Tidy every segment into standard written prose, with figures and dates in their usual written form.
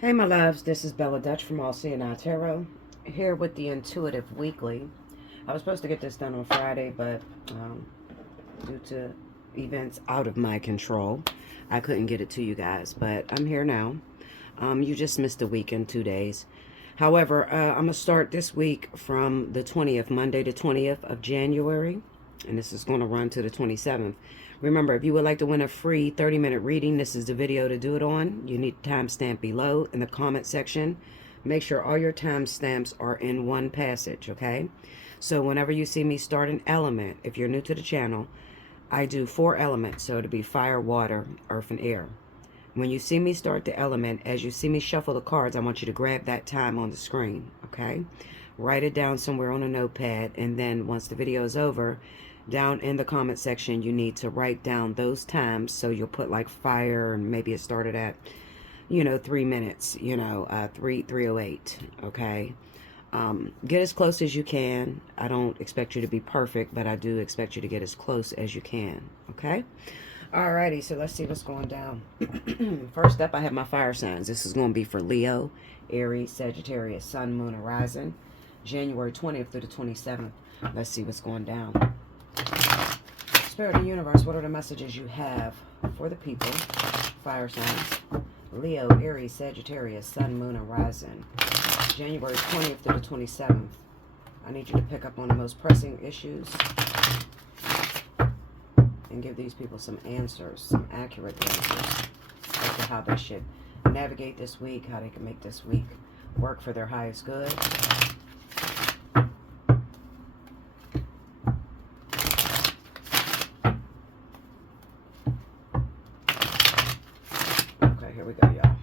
Hey my loves, this is Bella Dutch from Allseeingeyetarot, here with the Intuitive Weekly. I was supposed to get this done on Friday, but due to events out of my control, I couldn't get it to you guys, but I'm here now. You just missed a week in 2 days. However, I'm going to start this week from the 20th, Monday the 20th of January, and this is going to run to the 27th. Remember, if you would like to win a free 30-minute reading, this is the video to do it on. You need timestamp below in the comment section. Make sure all your timestamps are in one passage, okay? So whenever you see me start an element, if you're new to the channel, I do 4 elements, so it'll be fire, water, earth, and air. When you see me start the element, as you see me shuffle the cards, I want you to grab that time on the screen, okay? Write it down somewhere on a notepad, and then once the video is over, down in the comment section, you need to write down those times. So you'll put like fire, and maybe it started at, 3 minutes, 3:08, okay? Get as close as you can. I don't expect you to be perfect, but I do expect you to get as close as you can, okay? Alrighty, so let's see what's going down. First up, I have my fire signs. This is going to be for Leo, Aries, Sagittarius, Sun, Moon, and Rising, January 20th through the 27th. Let's see what's going down. Spirit of the universe, what are the messages you have for the people? Fire signs. Leo, Aries, Sagittarius, Sun, Moon, and Rising, January 20th through the 27th. I need you to pick up on the most pressing issues and give these people some answers, some accurate answers as to how they should navigate this week, how they can make this week work for their highest good. Okay, here we go, y'all.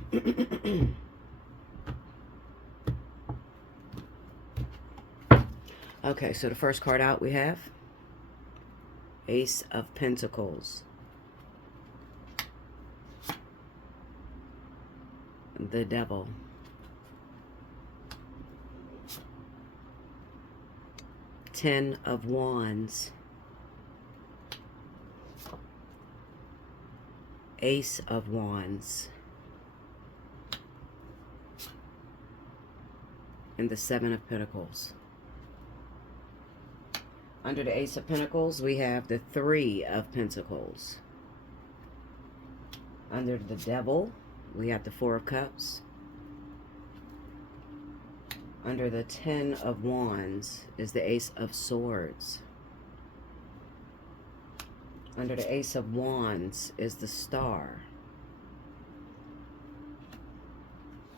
Okay, so the first card out we have Ace of Pentacles, the Devil, Ten of Wands, Ace of Wands, and the Seven of Pentacles. Under the Ace of Pentacles, we have the Three of Pentacles. Under the Devil, we have the Four of Cups. Under the Ten of Wands is the Ace of Swords. Under the Ace of Wands is the Star.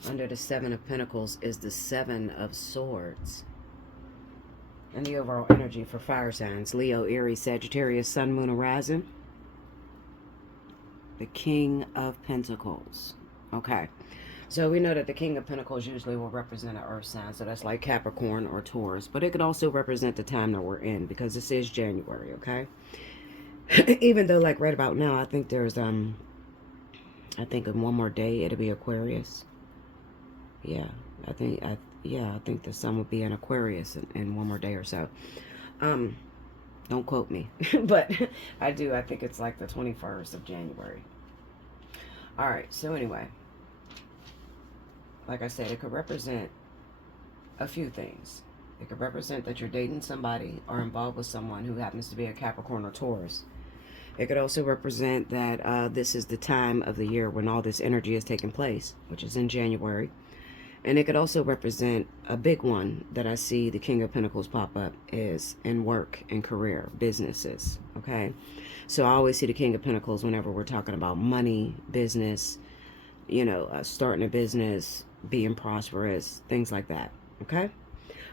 Under the Seven of Pentacles is the Seven of Swords. And the overall energy for fire signs: Leo, Aries, Sagittarius, Sun, Moon, and Rising, the King of Pentacles. Okay, so we know that the King of Pentacles usually will represent an earth sign, so that's like Capricorn or Taurus, but it could also represent the time that we're in, because this is January, okay? Even though, like right about now, I think there's I think in one more day it'll be Aquarius. Yeah, I think the sun will be in Aquarius in one more day or so. Don't quote me, but I think it's like the 21st of January. All right, so anyway, like I said, it could represent a few things. It could represent that you're dating somebody or involved with someone who happens to be a Capricorn or Taurus. It could also represent that this is the time of the year when all this energy is taking place, which is in January. And it could also represent a big one that I see the King of Pentacles pop up is in work and career, businesses, okay? So I always see the King of Pentacles whenever we're talking about money, business, starting a business, being prosperous, things like that, okay?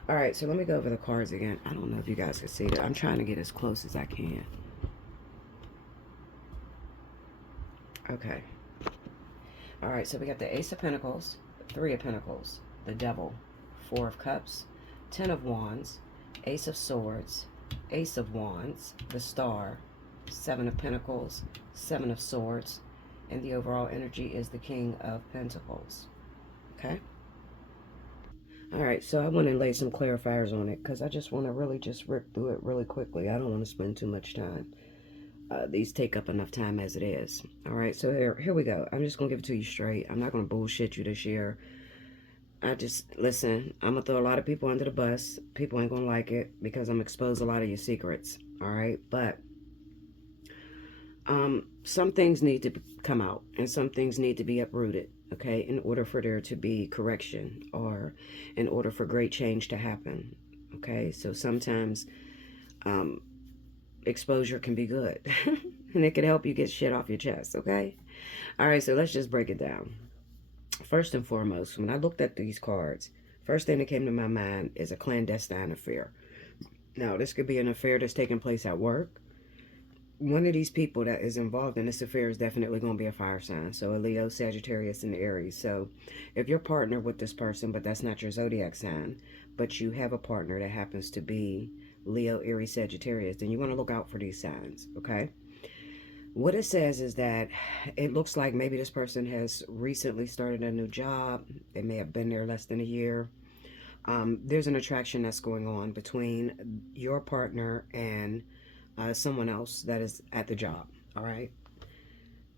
All right, so let me go over the cards again. I don't know if you guys can see that. I'm trying to get as close as I can. Okay. All right, so we got the Ace of Pentacles, Three of Pentacles, the Devil, Four of Cups, Ten of Wands, Ace of Swords, Ace of Wands, the Star, Seven of Pentacles, Seven of Swords, and the overall energy is the King of Pentacles. Okay? Alright, so I want to lay some clarifiers on it because I just want to really just rip through it really quickly. I don't want to spend too much time. These take up enough time as it is. All right, so here we go. I'm just gonna give it to you straight. I'm not gonna bullshit you this year. I just listen. I'm gonna throw a lot of people under the bus. People ain't gonna like it because I'm expose a lot of your secrets. All right, but some things need to come out, and some things need to be uprooted. Okay, in order for there to be correction, or in order for great change to happen. Okay, so sometimes um, exposure can be good, and it can help you get shit off your chest. Okay, all right. So let's just break it down. First and foremost, when I looked at these cards, first thing that came to my mind is a clandestine affair. Now, this could be an affair that's taking place at work. One of these people that is involved in this affair is definitely going to be a fire sign. So a Leo, Sagittarius, and Aries. So if you're partnered with this person, but that's not your zodiac sign, but you have a partner that happens to be Leo, Aries, Sagittarius, then you want to look out for these signs, okay? What it says is that it looks like maybe this person has recently started a new job. They may have been there less than a year. There's an attraction that's going on between your partner and someone else that is at the job. All right.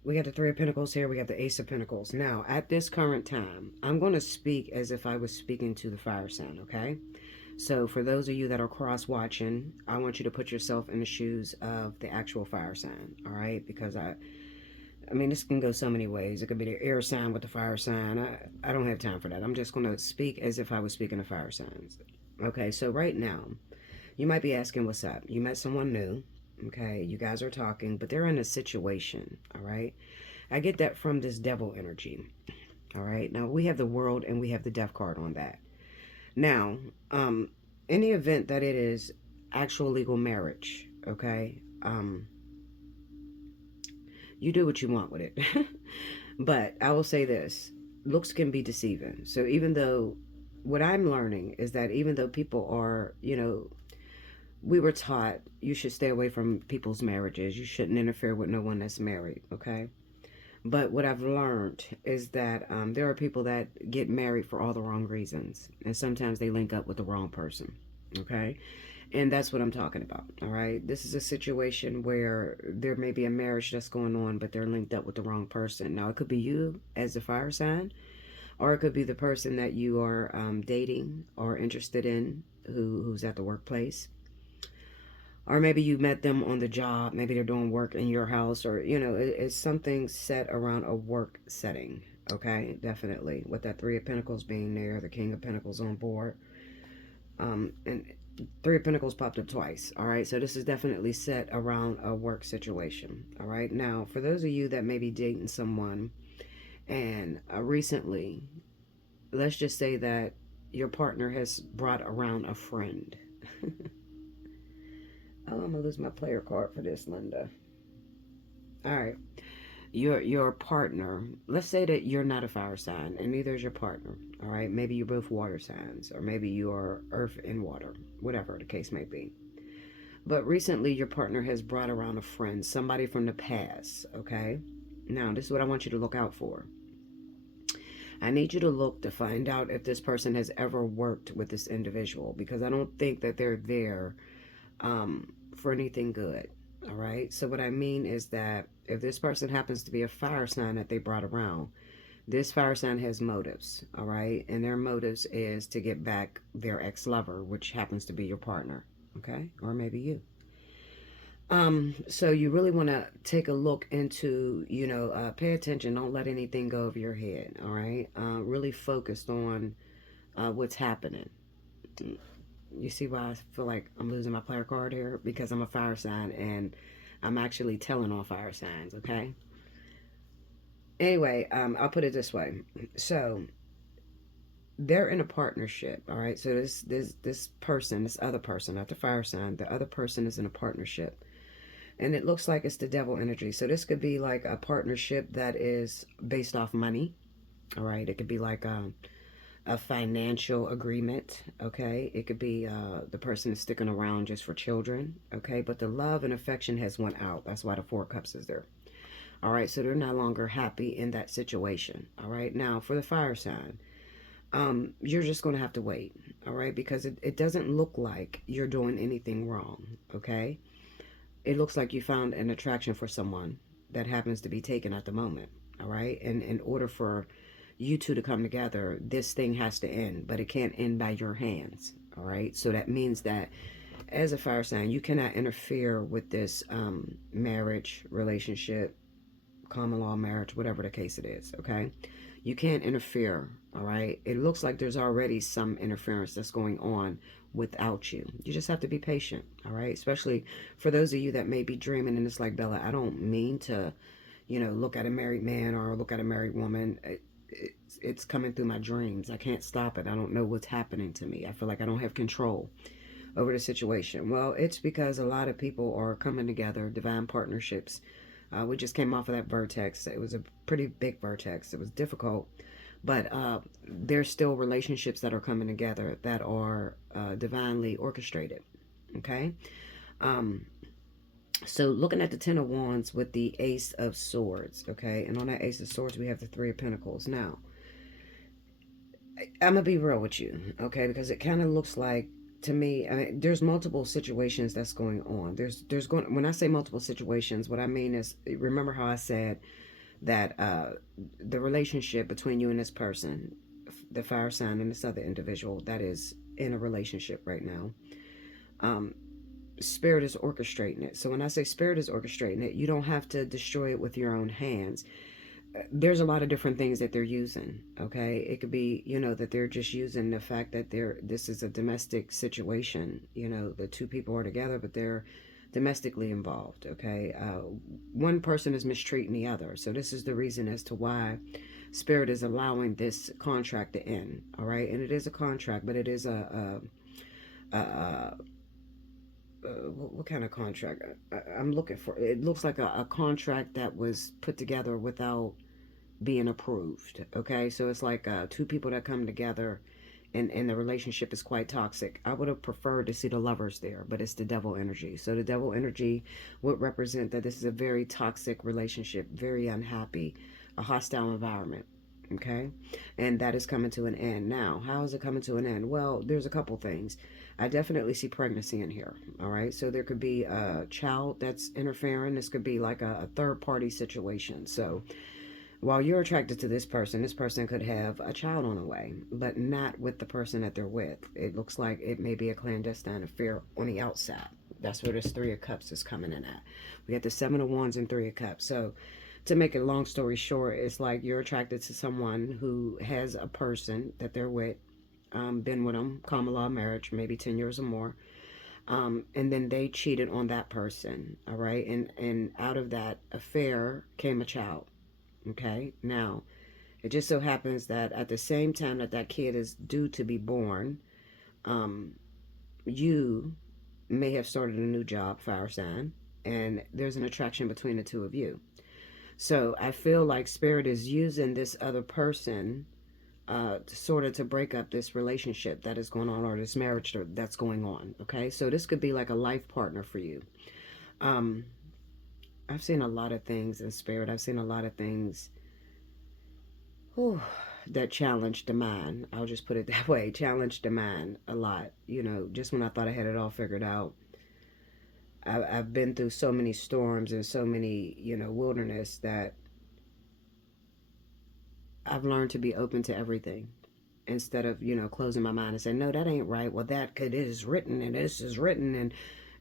We got the Three of Pentacles here. We got the Ace of Pentacles. Now, at this current time, I'm going to speak as if I was speaking to the fire sign. Okay. So for those of you that are cross-watching, I want you to put yourself in the shoes of the actual fire sign. All right. Because I mean, this can go so many ways. It could be the air sign with the fire sign. I don't have time for that. I'm just going to speak as if I was speaking to fire signs. Okay, so right now, you might be asking what's up. You met someone new. Okay, you guys are talking, but they're in a situation. All right, I get that from this devil energy. All right, now we have the world and we have the death card on that. Now, in the event that it is actual legal marriage, okay, you do what you want with it. But I will say this, looks can be deceiving. So even though, what I'm learning is that even though people are, we were taught you should stay away from people's marriages. You shouldn't interfere with no one that's married, okay? But what I've learned is that there are people that get married for all the wrong reasons. And sometimes they link up with the wrong person, okay? And that's what I'm talking about, all right? This is a situation where there may be a marriage that's going on, but they're linked up with the wrong person. Now, it could be you as a fire sign, or it could be the person that you are dating or interested in who's at the workplace. Or maybe you met them on the job. Maybe they're doing work in your house, or, it's something set around a work setting, okay? Definitely. With that Three of Pentacles being there, the King of Pentacles on board. And Three of Pentacles popped up twice. All right, so this is definitely set around a work situation. All right, now for those of you that may be dating someone and recently, let's just say that your partner has brought around a friend. Oh, I'm gonna lose my player card for this, Linda. All right, your partner, let's say that you're not a fire sign and neither is your partner. All right, maybe you're both water signs, or maybe you are earth and water, whatever the case may be. But recently your partner has brought around a friend, somebody from the past. Okay, now this is what I want you to look out for. I need you to look to find out if this person has ever worked with this individual, because I don't think that they're there for anything good. All right, so what I mean is that if this person happens to be a fire sign that they brought around, this fire sign has motives. All right, and their motives is to get back their ex-lover, which happens to be your partner. Okay, or maybe you. So you really want to take a look into, pay attention. Don't let anything go over your head. All right, really focused on what's happening. You see why I feel like I'm losing my player card here? Because I'm a fire sign and I'm actually telling on fire signs, okay? Anyway, I'll put it this way. So they're in a partnership, all right? So this person, this other person, not the fire sign, the other person is in a partnership. And it looks like it's the devil energy. So this could be like a partnership that is based off money, all right? It could be like a financial agreement, okay? It could be the person is sticking around just for children, okay? But the love and affection has went out. That's why the Four of Cups is there. All right, so they're no longer happy in that situation. All right, now for the fire sign, you're just going to have to wait, all right? Because it doesn't look like you're doing anything wrong, okay? it looks like you found an attraction for someone that happens to be taken at the moment. All right. And in order for you two to come together, this thing has to end, but it can't end by your hands. All right. So that means that as a fire sign, you cannot interfere with this marriage, relationship, common law marriage, whatever the case it is. Okay. You can't interfere. All right. It looks like there's already some interference that's going on without you. You just have to be patient. All right. Especially for those of you that may be dreaming and it's like, Bella, I don't mean to, look at a married man or look at a married woman. It's coming through my dreams. I can't stop it. I don't know what's happening to me. I feel like I don't have control over the situation. Well, it's because a lot of people are coming together, divine partnerships. We just came off of that vertex. It was a pretty big vertex. It was difficult, but there's still relationships that are coming together that are divinely orchestrated. Okay. Um, so looking at the Ten of Wands with the Ace of Swords. Okay. And on that Ace of Swords, we have the Three of Pentacles. Now, I'm going to be real with you. Okay. Because it kind of looks like, to me, I mean, there's multiple situations that's going on. There's going, when I say multiple situations, what I mean is, remember how I said that the relationship between you and this person, the fire sign and this other individual that is in a relationship right now, um, spirit is orchestrating it. So when I say spirit is orchestrating it, you don't have to destroy it with your own hands. There's a lot of different things that they're using. Okay, it could be, that they're just using the fact that this is a domestic situation. The two people are together, but they're domestically involved. Okay, one person is mistreating the other, so this is the reason as to why spirit is allowing this contract to end. All right, and it is a contract, but it is a what kind of contract? I'm looking for. It looks like a contract that was put together without being approved. Okay, so it's like two people that come together, and the relationship is quite toxic. I would have preferred to see the lovers there, but it's the devil energy. So the devil energy would represent that this is a very toxic relationship, very unhappy, a hostile environment. Okay, and that is coming to an end. Now, how is it coming to an end? Well, there's a couple things. I definitely see pregnancy in here. All right, so there could be a child that's interfering. This could be like a third party situation. So while you're attracted to this person could have a child on the way, but not with the person that they're with. It looks like it may be a clandestine affair on the outside. That's where this Three of Cups is coming in at. We got the Seven of Wands and Three of Cups. So to make a long story short, it's like you're attracted to someone who has a person that they're with, been with them, common law marriage, maybe 10 years or more. And then they cheated on that person. All right. And out of that affair came a child. Okay, now it just so happens that at the same time that that kid is due to be born, um, you may have started a new job, fire sign, and there's an attraction between the two of you. So I feel like spirit is using this other person sort of to break up this relationship that is going on, or this marriage that's going on. Okay, so this could be like a life partner for you. Um, I've seen a lot of things in spirit. I've seen a lot of things, whew, that challenged the mind. I'll just put it that way. Challenged the mind a lot. Just when I thought I had it all figured out, I've been through so many storms and so many, wilderness, that I've learned to be open to everything instead of, closing my mind and saying, no, that ain't right. Well, it is written and this is written. And,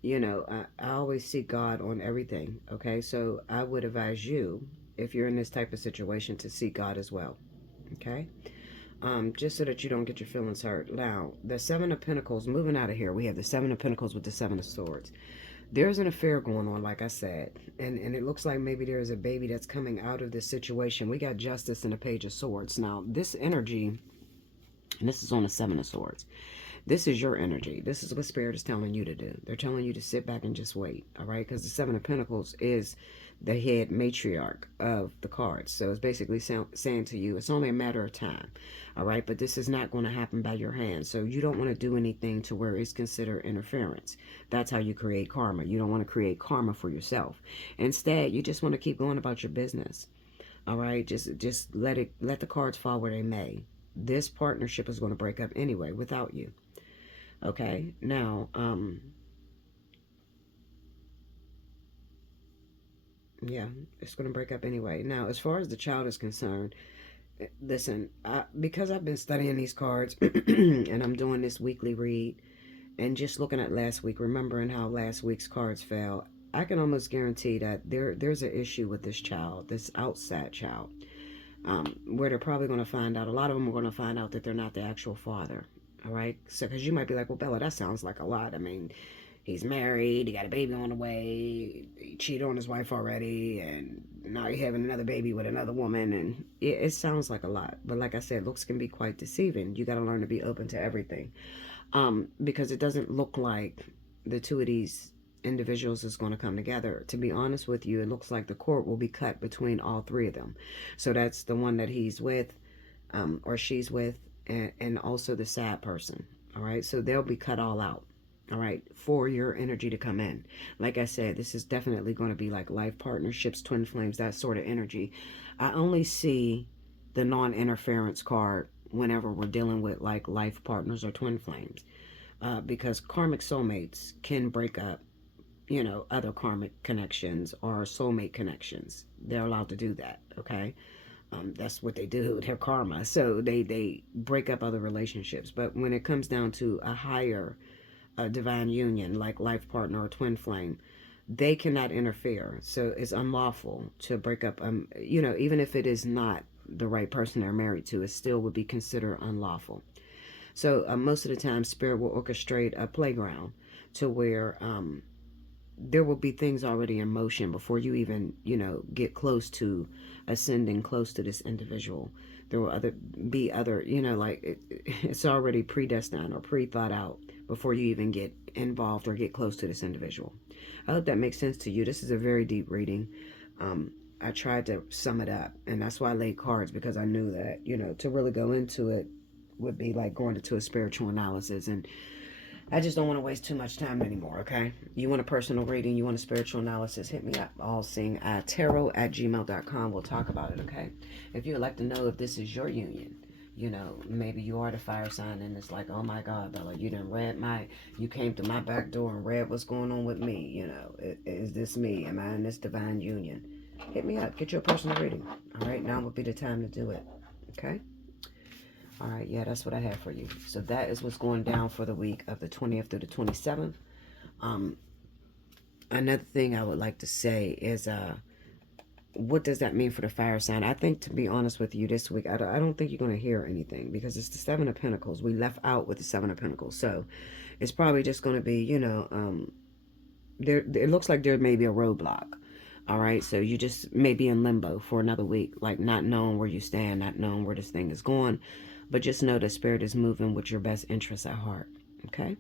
I always seek God on everything. Okay. So I would advise you, if you're in this type of situation, to seek God as well. Okay. Just so that you don't get your feelings hurt. Now, the Seven of Pentacles, moving out of here, we have the Seven of Pentacles with the Seven of Swords. There's an affair going on, like I said, and it looks like maybe there's a baby that's coming out of this situation. We got Justice and a Page of Swords. Now, this energy, and this is on the Seven of Swords, this is your energy. This is what Spirit is telling you to do. They're telling you to sit back and just wait, all right? Because the Seven of Pentacles is the head matriarch of the cards. So it's basically saying to you, it's only a matter of time, all right? But this is not going to happen by your hand. So you don't want to do anything to where it's considered interference. That's how you create karma. You don't want to create karma for yourself. Instead, you just want to keep going about your business, all right? Just let the cards fall where they may. This partnership is going to break up anyway without you. Okay, now, Yeah, it's going to break up anyway. Now, as far as the child is concerned, listen, because I've been studying these cards and I'm doing this weekly read and just looking at last week, remembering how last week's cards fell, I can almost guarantee that there's an issue with this child, this outside child, where they're probably going to find out. A lot of them are going to find out that they're not the actual father. All right, so because you might be like, well, Bella, that sounds like a lot. I mean, he's married, he got a baby on the way, he cheated on his wife already, and now he's having another baby with another woman, and it sounds like a lot. But like I said, looks can be quite deceiving. You got to learn to be open to everything, because it doesn't look like the two of these individuals is going to come together. To be honest with you, it looks like the cord will be cut between all three of them. So that's the one that he's with, or she's with, and also the sad person. All right, so they'll be cut all out. All right, for your energy to come in. Like I said, this is definitely going to be like life partnerships, twin flames, that sort of energy. I only see the non-interference card whenever we're dealing with like life partners or twin flames, because karmic soulmates can break up, other karmic connections or soulmate connections. They're allowed to do that. Okay, that's what they do. Their karma. So they break up other relationships. But when it comes down to a higher divine union, like life partner or twin flame, they cannot interfere. So it's unlawful to break up. Even if it is not the right person they're married to, it still would be considered unlawful. So most of the time, spirit will orchestrate a playground to where there will be things already in motion before you even, get close to ascending close to this individual. There will be other, it's already predestined or pre-thought out before you even get involved or get close to this individual. I hope that makes sense to you. This is a very deep reading. I tried to sum it up, and that's why I laid cards, because I knew that, to really go into it would be like going into a spiritual analysis, and I just don't want to waste too much time anymore, okay? You want a personal reading, you want a spiritual analysis, hit me up. Allseeingeyetarot@gmail.com. We'll talk about it, okay? If you would like to know if this is your union, maybe you are the fire sign and it's like, oh my God, Bella, you came to my back door and read what's going on with me, is this me? Am I in this divine union? Hit me up, get your personal reading. All right, now would be the time to do it, okay? All right, yeah, that's what I have for you. So that is what's going down for the week of the 20th through the 27th. Another thing I would like to say is, what does that mean for the fire sign? I think, to be honest with you, this week, I don't think you're going to hear anything, because it's the Seven of Pentacles. We left out with the Seven of Pentacles. So it's probably just going to be, it looks like there may be a roadblock. All right, so you just may be in limbo for another week, like not knowing where you stand, not knowing where this thing is going. But just know that Spirit is moving with your best interests at heart, okay?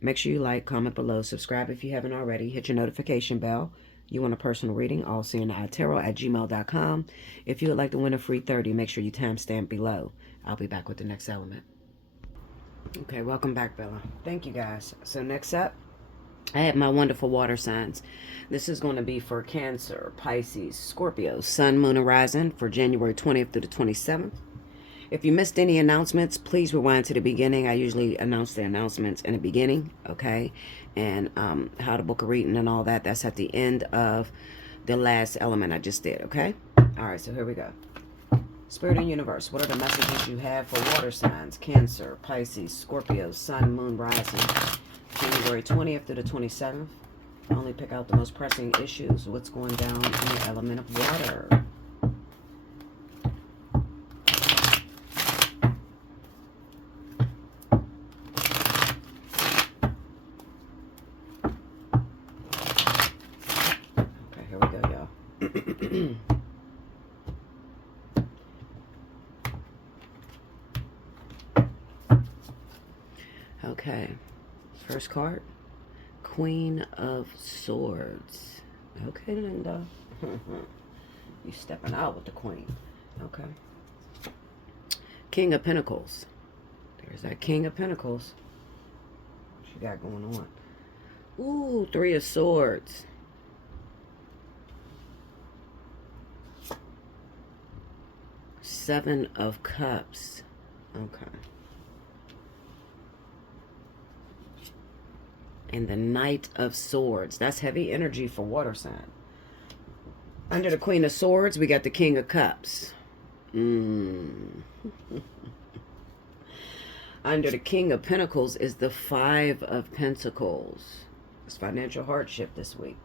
Make sure you like, comment below, subscribe if you haven't already, hit your notification bell. You want a personal reading, allseeingeyetarot@gmail.com. If you would like to win a free 30, make sure you timestamp below. I'll be back with the next element. Okay, welcome back, Bella. Thank you, guys. So next up, I have my wonderful water signs. This is going to be for Cancer, Pisces, Scorpio, Sun, Moon, and Rising for January 20th through the 27th. If you missed any announcements, please rewind to the beginning. I usually announce the announcements in the beginning, okay? And how to book a reading and all that, that's at the end of the last element I just did, okay? All right, so here we go. Spirit and Universe, what are the messages you have for water signs? Cancer, Pisces, Scorpio, Sun, Moon, Rising, January 20th through the 27th. Only pick out the most pressing issues. What's going down in the element of water? Okay, here we go, y'all. Okay, first card, Queen of Swords. Okay, Linda. You stepping out with the Queen. Okay. King of Pentacles. There's that King of Pentacles. What you got going on? Ooh, Three of Swords. Seven of Cups. Okay. And the Knight of Swords. That's heavy energy for water sign. Under the Queen of Swords, we got the King of Cups. Under the King of Pentacles is the Five of Pentacles. It's financial hardship this week.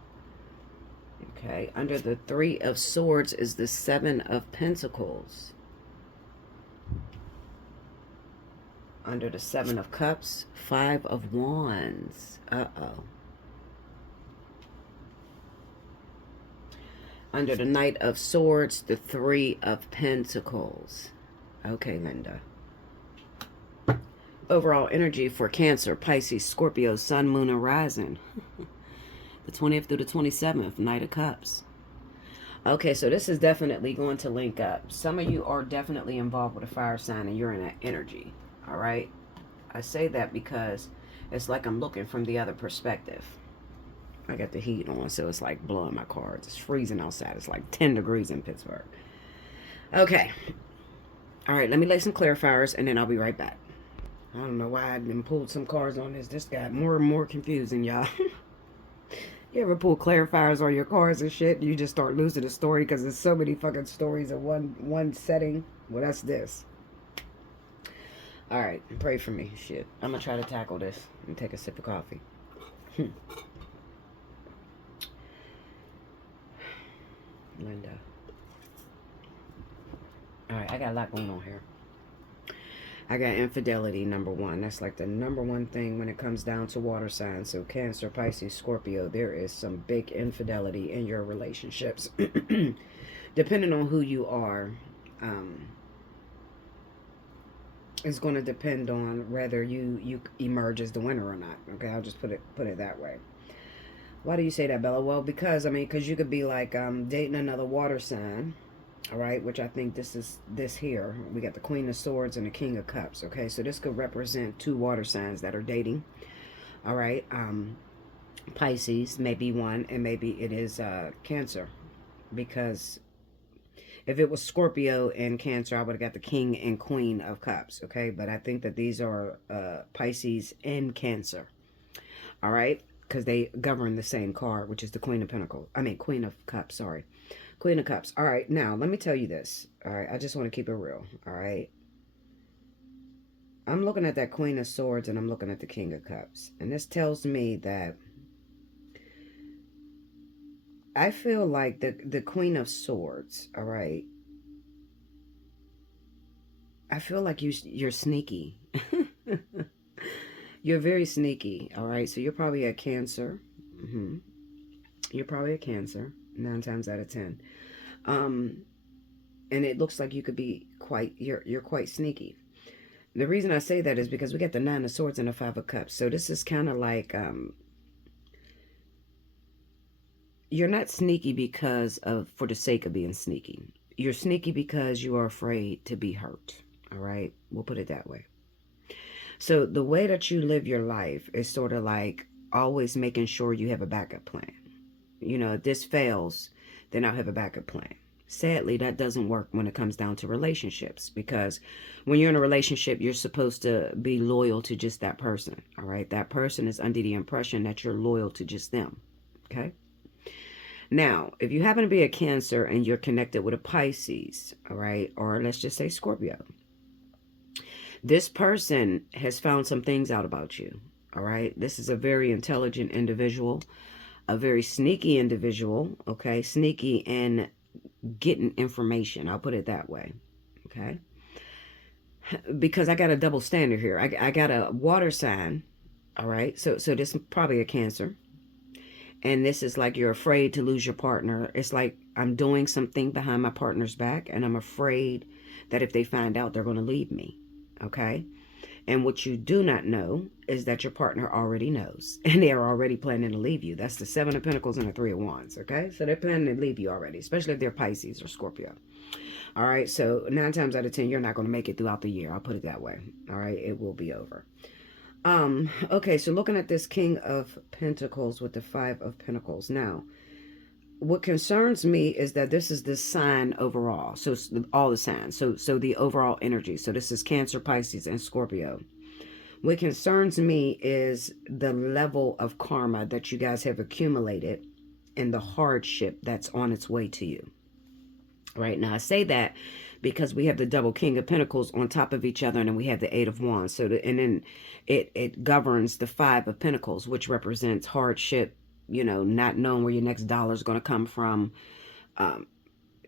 Okay. Under the Three of Swords is the Seven of Pentacles. Under the Seven of Cups, Five of Wands. Uh-oh. Under the Knight of Swords, the Three of Pentacles. Okay, Linda. Overall energy for Cancer, Pisces, Scorpio, Sun, Moon, and Rising. The 20th through the 27th, Knight of Cups. Okay, so this is definitely going to link up. Some of you are definitely involved with a fire sign and you're in that energy. All right? I say that because it's like I'm looking from the other perspective. I got the heat on, so it's like blowing my cards. It's freezing outside. It's like 10 degrees in Pittsburgh. Okay. All right, let me lay some clarifiers, and then I'll be right back. I don't know why I didn't pull some cards on this. This got more and more confusing, y'all. You ever pull clarifiers on your cards and shit? You just start losing the story because there's so many fucking stories in one setting. Well, that's this. All right, pray for me. Shit. I'm going to try to tackle this and take a sip of coffee. Linda. Alright, I got a lot going on here. I got infidelity, number one. That's like the number one thing when it comes down to water signs. So Cancer, Pisces, Scorpio, there is some big infidelity in your relationships. Depending on who you are, it's going to depend on whether you emerge as the winner or not. Okay, I'll just put it that way. Why do you say that, Bella? Well, because you could be like dating another water sign, all right, which I think this here. We got the Queen of Swords and the King of Cups, okay? So this could represent two water signs that are dating, all right? Pisces may be one, and maybe it is Cancer, because if it was Scorpio and Cancer, I would have got the King and Queen of Cups, okay? But I think that these are Pisces and Cancer, all right? Because they govern the same card, which is the Queen of Pentacles. Queen of Cups, sorry. Queen of Cups. All right, now, let me tell you this. All right, I just want to keep it real. All right. I'm looking at that Queen of Swords and I'm looking at the King of Cups. And this tells me that I feel like the Queen of Swords, all right, I feel like you're sneaky. You're very sneaky, all right? So you're probably a Cancer. You're probably a Cancer, 9 times out of 10. And it looks like you could be you're quite sneaky. The reason I say that is because we got the 9 of Swords and the 5 of Cups. So this is kind of like, you're not sneaky for the sake of being sneaky. You're sneaky because you are afraid to be hurt, all right? We'll put it that way. So the way that you live your life is sort of like always making sure you have a backup plan. You know, if this fails, then I'll have a backup plan. Sadly, that doesn't work when it comes down to relationships, because when you're in a relationship, you're supposed to be loyal to just that person, all right? That person is under the impression that you're loyal to just them, okay? Now, if you happen to be a Cancer and you're connected with a Pisces, all right, or let's just say Scorpio, this person has found some things out about you, all right? This is a very intelligent individual, a very sneaky individual, okay? Sneaky in getting information, I'll put it that way, okay? Because I got a double standard here. I got a water sign, all right? So this is probably a Cancer. And this is like you're afraid to lose your partner. It's like I'm doing something behind my partner's back, and I'm afraid that if they find out, they're going to leave me. Okay? And what you do not know is that your partner already knows, and they are already planning to leave you. That's the 7 of Pentacles and the 3 of Wands. Okay? So they're planning to leave you already, especially if they're Pisces or Scorpio. All right? So 9 times out of 10, you're not going to make it throughout the year. I'll put it that way. All right? It will be over. Okay, so looking at this King of Pentacles with the 5 of Pentacles. Now, what concerns me is that this is the sign overall. So all the signs. So the overall energy. So this is Cancer, Pisces, and Scorpio. What concerns me is the level of karma that you guys have accumulated and the hardship that's on its way to you. Right now, I say that because we have the double King of Pentacles on top of each other, and then we have the Eight of Wands. So, and then it governs the Five of Pentacles, which represents hardship. Not knowing where your next dollar is going to come from.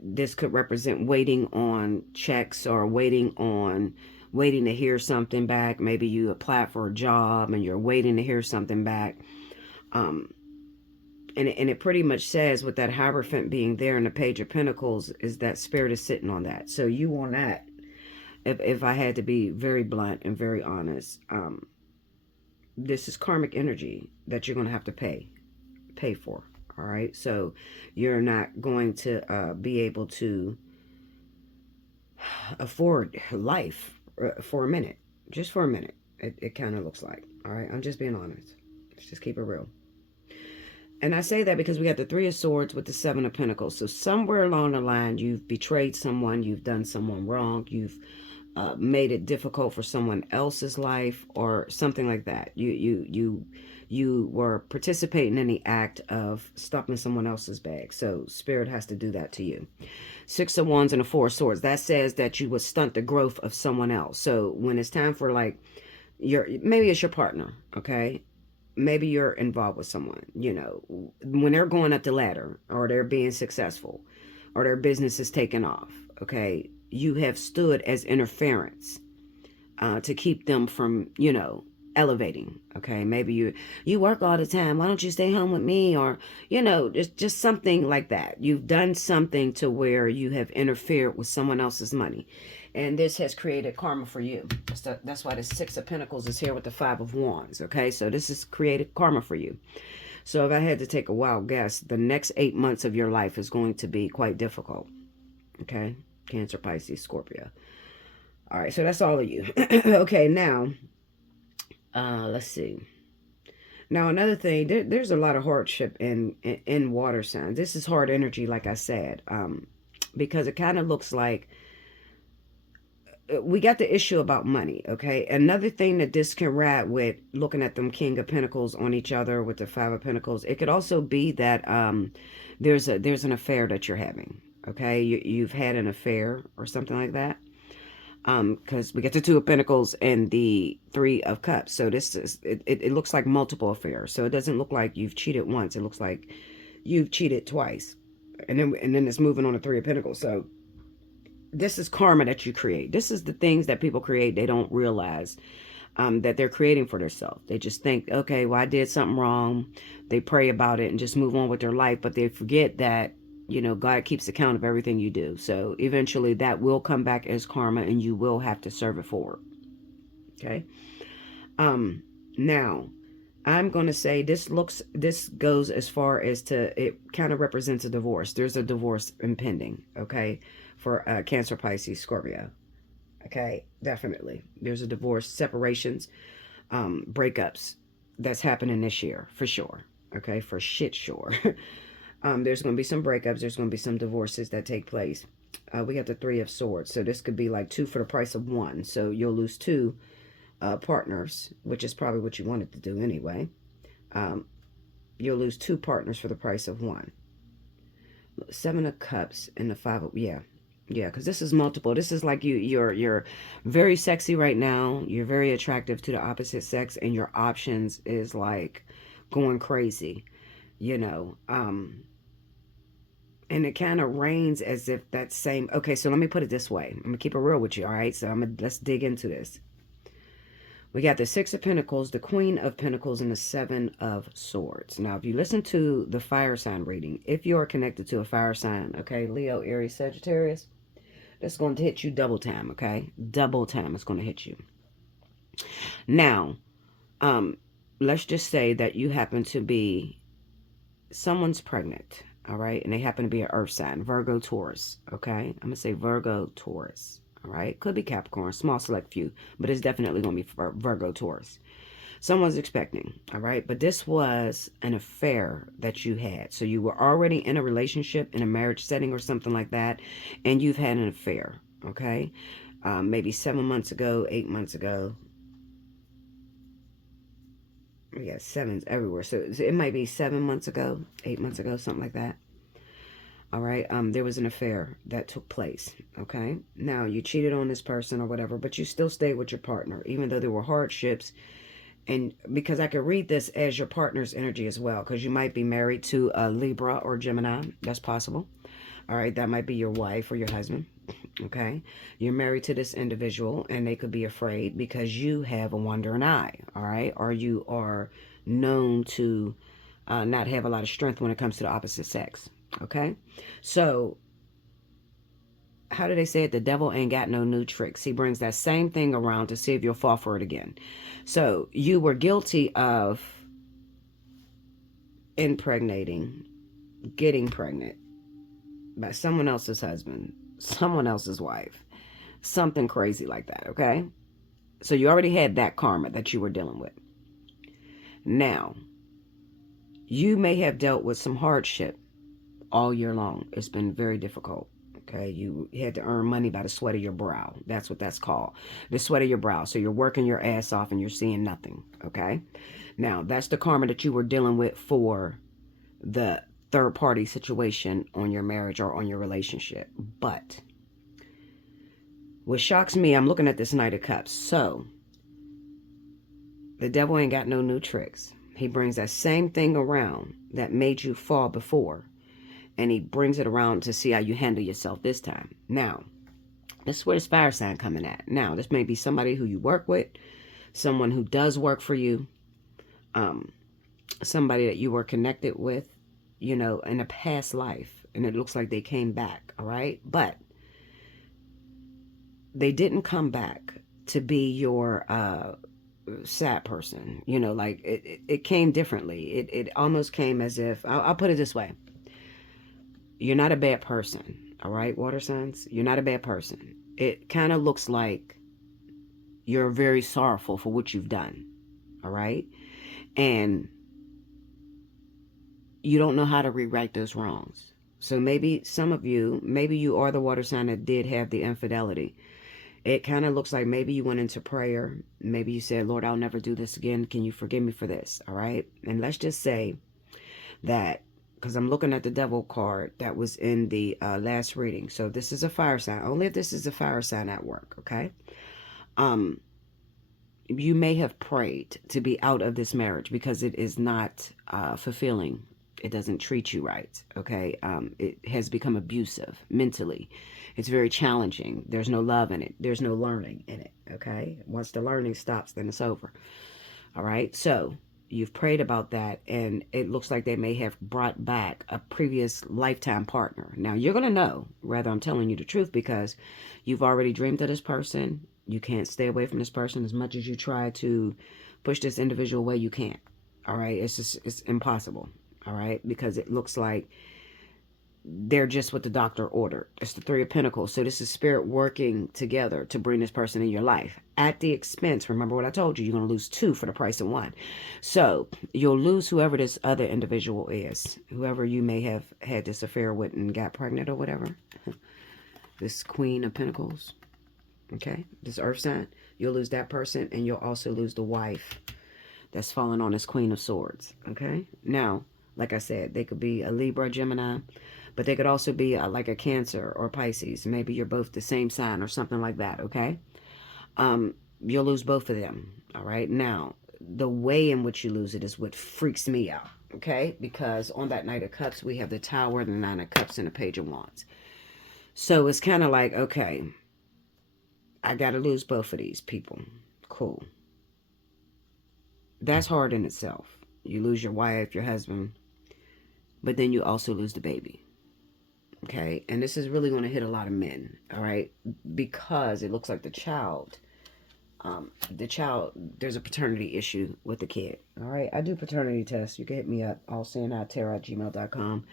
This could represent waiting on checks or waiting to hear something back. Maybe you apply for a job and you're waiting to hear something back. And it pretty much says with that Hierophant being there in the Page of Pentacles is that Spirit is sitting on that. So you on that, if I had to be very blunt and very honest, this is karmic energy that you're going to have to pay for. All right. So you're not going to be able to afford life for a minute, just for a minute. It kind of looks like. All right. I'm just being honest. Let's just keep it real. And I say that because we got the Three of Swords with the Seven of Pentacles. So somewhere along the line, you've betrayed someone, you've done someone wrong, you've made it difficult for someone else's life or something like that. You were participating in the act of stuffing someone else's bag. So Spirit has to do that to you. Six of Wands and the Four of Swords. That says that you would stunt the growth of someone else. So when it's time for maybe it's your partner, okay? Maybe you're involved with someone, when they're going up the ladder or they're being successful or their business is taking off, okay, you have stood as interference to keep them from, elevating, okay? Maybe you work all the time. Why don't you stay home with me? Or, just something like that. You've done something to where you have interfered with someone else's money. And this has created karma for you. That's why the Six of Pentacles is here with the Five of Wands. Okay, so this has created karma for you. So if I had to take a wild guess, the next 8 months of your life is going to be quite difficult. Okay, Cancer, Pisces, Scorpio. All right, so that's all of you. Okay, now, let's see. Now, another thing, there's a lot of hardship in water signs. This is hard energy, like I said, because it kind of looks like we got the issue about money, okay? Another thing that this can ride with, looking at them King of Pentacles on each other with the Five of Pentacles, it could also be that there's an affair that you're having, okay? You've had an affair or something like that. Because we get the Two of Pentacles and the Three of Cups. So this is, it looks like multiple affairs. So it doesn't look like you've cheated once. It looks like you've cheated twice. And then it's moving on to Three of Pentacles. So this is karma that you create. This is the things that people create. They don't realize that they're creating for themselves. They just think, okay, well, I did something wrong. They pray about it and just move on with their life. But they forget that, God keeps account of everything you do. So eventually that will come back as karma and you will have to serve it forward. Okay. Now, I'm going to say this goes as far as it kind of represents a divorce. There's a divorce impending, okay, for Cancer, Pisces, Scorpio. Okay, definitely. There's a divorce, separations, breakups that's happening this year, for sure. Okay, for shit sure. There's going to be some breakups. There's going to be some divorces that take place. We got the Three of Swords. So this could be like 2 for the price of 1. So you'll lose 2 partners, which is probably what you wanted to do anyway. You'll lose 2 partners for the price of 1. 7 of Cups and the 5 of, yeah, because this is multiple. This is like you're very sexy right now. You're very attractive to the opposite sex, and your options is like going crazy, and it kind of reigns as if that same, okay, so let me put it this way. I'm gonna keep it real with you, all right? So let's dig into this. We got the Six of Pentacles, the Queen of Pentacles, and the Seven of Swords. Now, if you listen to the fire sign reading, if you are connected to a fire sign, okay, Leo, Aries, Sagittarius, that's going to hit you double time, okay? Double time is going to hit you. Now, let's just say that you happen to be, someone's pregnant, all right? And they happen to be an earth sign, Virgo, Taurus, okay? I'm going to say Virgo, Taurus. All right, could be Capricorn, small select few, but it's definitely going to be Virgo, Taurus. Someone's expecting, all right? But this was an affair that you had. So you were already in a relationship, in a marriage setting or something like that, and you've had an affair, okay? Maybe 7 months ago, 8 months ago. Yeah, sevens everywhere. So it might be 7 months ago, 8 months ago, something like that. All right. There was an affair that took place. Okay. Now you cheated on this person or whatever, but you still stayed with your partner, even though there were hardships. And because I could read this as your partner's energy as well, because you might be married to a Libra or Gemini. That's possible. All right. That might be your wife or your husband. Okay. You're married to this individual and they could be afraid because you have a wandering eye. All right. Or you are known to not have a lot of strength when it comes to the opposite sex. Okay. So how do they say it? The devil ain't got no new tricks. He brings that same thing around to see if you'll fall for it again. So you were guilty of impregnating, getting pregnant by someone else's husband, someone else's wife, something crazy like that. Okay. So you already had that karma that you were dealing with. Now, you may have dealt with some hardship all year long. It's been very difficult. Okay, you had to earn money by the sweat of your brow. That's what that's called. The sweat of your brow. So you're working your ass off and you're seeing nothing. Okay. Now, that's the karma that you were dealing with for the third party situation on your marriage or on your relationship. But what shocks me, I'm looking at this Knight of Cups. So the devil ain't got no new tricks. He brings that same thing around that made you fall before. And he brings it around to see how you handle yourself this time. Now, this is where this fire sign coming at. Now, this may be somebody who you work with, someone who does work for you, somebody that you were connected with, you know, in a past life. And it looks like they came back, all right? But they didn't come back to be your sad person. You know, like it came differently. It almost came as if, I'll put it this way. You're not a bad person, all right, water signs? You're not a bad person. It kind of looks like you're very sorrowful for what you've done, all right? And you don't know how to rewrite those wrongs. So maybe some of you, maybe you are the water sign that did have the infidelity. It kind of looks like maybe you went into prayer. Maybe you said, Lord, I'll never do this again. Can you forgive me for this, all right? And let's just say that, because I'm looking at the devil card that was in the last reading. So this is a fire sign. Only if this is a fire sign at work, okay? You may have prayed to be out of this marriage because it is not fulfilling. It doesn't treat you right, okay? It has become abusive mentally. It's very challenging. There's no love in it. There's no learning in it, okay? Once the learning stops, then it's over, all right? So you've prayed about that, and it looks like they may have brought back a previous lifetime partner. Now, you're going to know, whether I'm telling you the truth, because you've already dreamed of this person. You can't stay away from this person as much as you try to push this individual away. You can't, all right? It's impossible, all right? Because it looks like they're just what the doctor ordered. It's the Three of Pentacles. So this is spirit working together to bring this person in your life at the expense. Remember what I told you, you're going to lose two for the price of one. So you'll lose whoever this other individual is, whoever you may have had this affair with and got pregnant or whatever. This Queen of Pentacles, okay, this earth sign, you'll lose that person, and you'll also lose the wife that's falling on this Queen of Swords, okay? Now, like I said, they could be a Libra, Gemini, but they could also be like a Cancer or Pisces. Maybe you're both the same sign or something like that, okay? You'll lose both of them, all right? Now, the way in which you lose it is what freaks me out, okay? Because on that Knight of Cups, we have the Tower, the Nine of Cups, and the Page of Wands. So it's kind of like, okay, I got to lose both of these people. Cool. That's hard in itself. You lose your wife, your husband, but then you also lose the baby. Okay, and this is really going to hit a lot of men, all right, because it looks like the child, there's a paternity issue with the kid, all right? I do paternity tests. You can hit me up, allseeingeyetarot@gmail.com.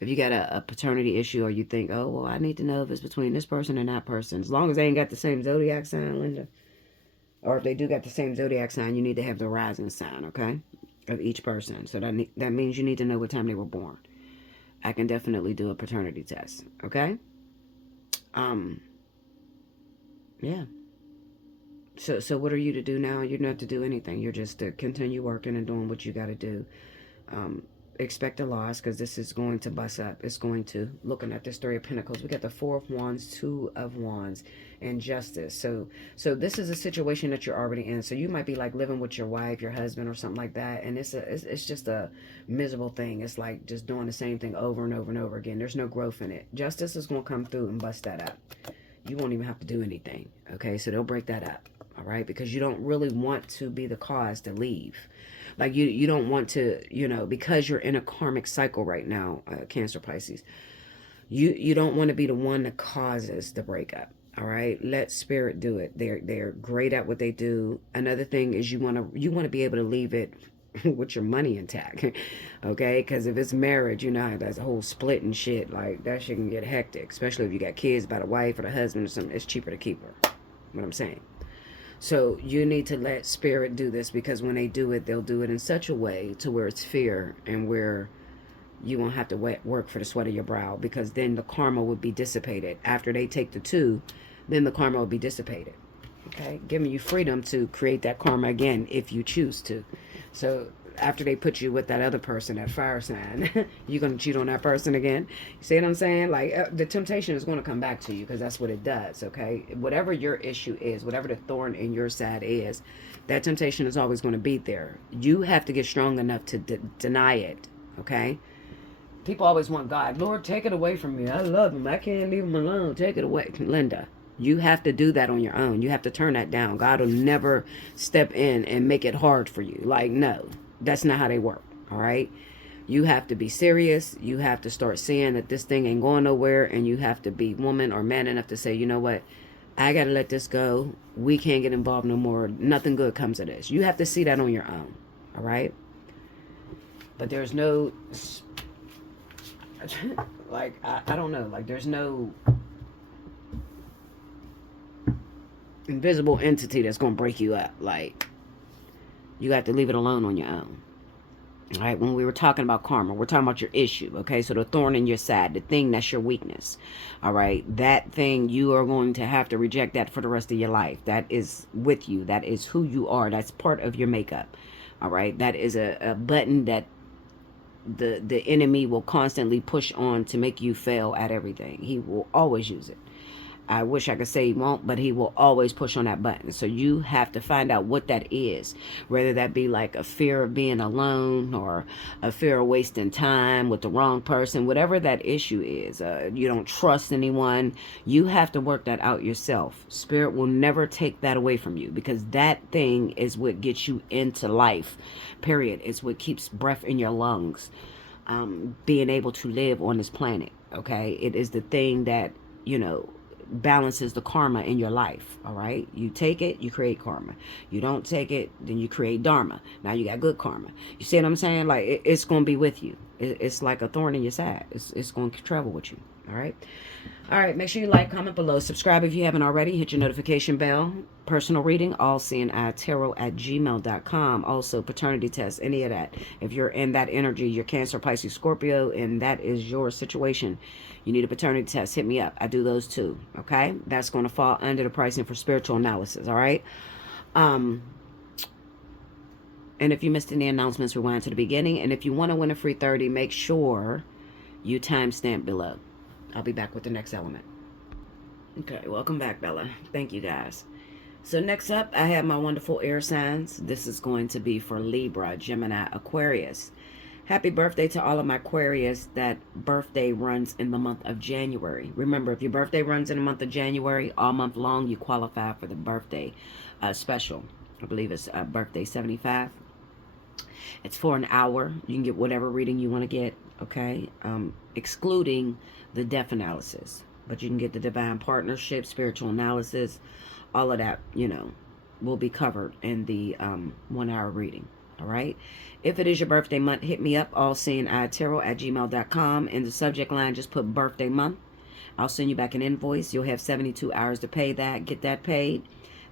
If you got a paternity issue, or you think, oh, well, I need to know if it's between this person and that person, as long as they ain't got the same zodiac sign, Linda, or if they do got the same zodiac sign, you need to have the rising sign, okay, of each person. So that means you need to know what time they were born. I can definitely do a paternity test, okay? Yeah. So what are you to do now? You're not to do anything. You're just to continue working and doing what you got to do. Um, expect a loss, because this is going to bust up. It's going to, looking at this Three of Pentacles, we got the Four of Wands, Two of Wands, and Justice. So this is a situation that you're already in. So you might be like living with your wife, your husband, or something like that, and it's just a miserable thing. It's like just doing the same thing over and over and over again. There's no growth in it. Justice is going to come through and bust that up. You won't even have to do anything. Okay, so they'll break that up. All right, because you don't really want to be the cause to leave. Like you don't want to, because you're in a karmic cycle right now, Cancer, Pisces. You don't want to be the one that causes the breakup. All right, let spirit do it. They're great at what they do. Another thing is you want to be able to leave it with your money intact. Okay, because if it's marriage, that's a whole split and shit. Like that shit can get hectic, especially if you got kids by the wife or the husband or something. It's cheaper to keep her. What I'm saying. So you need to let spirit do this, because when they do it, they'll do it in such a way to where it's fair and where you won't have to work for the sweat of your brow, because then the karma would be dissipated. After they take the two, then the karma will be dissipated. Okay, giving you freedom to create that karma again if you choose to. So after they put you with that other person, that fire sign, you're going to cheat on that person again. You see what I'm saying? Like the temptation is going to come back to you, because that's what it does. Okay, whatever your issue is, whatever the thorn in your side is, that temptation is always going to be there. You have to get strong enough to deny it. Okay, people always want God, Lord, take it away from me. I love him. I can't leave him alone. Take it away. Linda, you have to do that on your own. You have to turn that down. God will never step in and make it hard for you. Like, no, that's not how they work. All right. You have to be serious. You have to start seeing that this thing ain't going nowhere. And you have to be woman or man enough to say, you know what? I got to let this go. We can't get involved no more. Nothing good comes of this. You have to see that on your own. All right. But there's no, like, I don't know. Like, there's no invisible entity that's going to break you up. Like, you have to leave it alone on your own. All right, when we were talking about karma, we're talking about your issue. Okay, so the thorn in your side, the thing that's your weakness. All right, that thing, you are going to have to reject that for the rest of your life. That is with you. That is who you are. That's part of your makeup. All right, that is a button that the enemy will constantly push on to make you fail at everything. He will always use it. I wish I could say he won't, but he will always push on that button. So you have to find out what that is, whether that be like a fear of being alone or a fear of wasting time with the wrong person, whatever that issue is. You don't trust anyone. You have to work that out yourself. Spirit will never take that away from you, because that thing is what gets you into life, period. It's what keeps breath in your lungs, being able to live on this planet. Okay, it is the thing that, balances the karma in your life. All right, you take it, you create karma. You don't take it, then you create dharma. Now you got good karma. You see what I'm saying? Like it's going to be with you. It's like a thorn in your side. It's going to travel with you. All right, make sure you like, comment below, subscribe if you haven't already, hit your notification bell. Personal reading, allseeingeyetarot@gmail.com. Also paternity test, any of that. If you're in that energy, you're Cancer, Pisces, Scorpio, and that is your situation, you need a paternity test, hit me up. I do those too. Okay, that's going to fall under the pricing for spiritual analysis. All right. And if you missed any announcements, rewind to the beginning. And if you want to win a free 30, make sure you timestamp below. I'll be back with the next element. Okay, welcome back, Bella. Thank you, guys. So next up, I have my wonderful air signs. This is going to be for Libra, Gemini, Aquarius. Happy birthday to all of my Aquarius. That birthday runs in the month of January. Remember, if your birthday runs in the month of January, all month long, you qualify for the birthday special. I believe it's birthday 75. It's for an hour. You can get whatever reading you want to get, okay? Excluding the death analysis. But you can get the divine partnership, spiritual analysis, all of that, will be covered in the 1 hour reading. All right. If it is your birthday month, hit me up, allseeingeyetarot@gmail.com. In the subject line, just put birthday month. I'll send you back an invoice. You'll have 72 hours to pay that. Get that paid.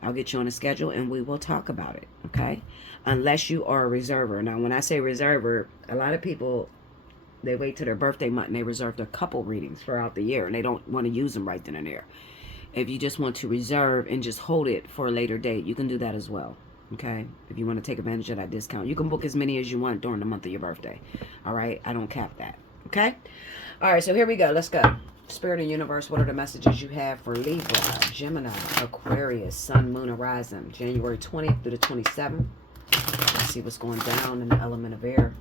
I'll get you on a schedule and we will talk about it. Okay. Unless you are a reserver. Now, when I say reserver, a lot of people, they wait till their birthday month and they reserve a couple readings throughout the year and they don't want to use them right then and there. If you just want to reserve and just hold it for a later date, you can do that as well. Okay? If you want to take advantage of that discount, you can book as many as you want during the month of your birthday. All right? I don't cap that. Okay? All right, so here we go. Let's go. Spirit and universe, what are the messages you have for Libra, Gemini, Aquarius, Sun, Moon, Horizon, January 20th through the 27th? Let's see what's going down in the element of air.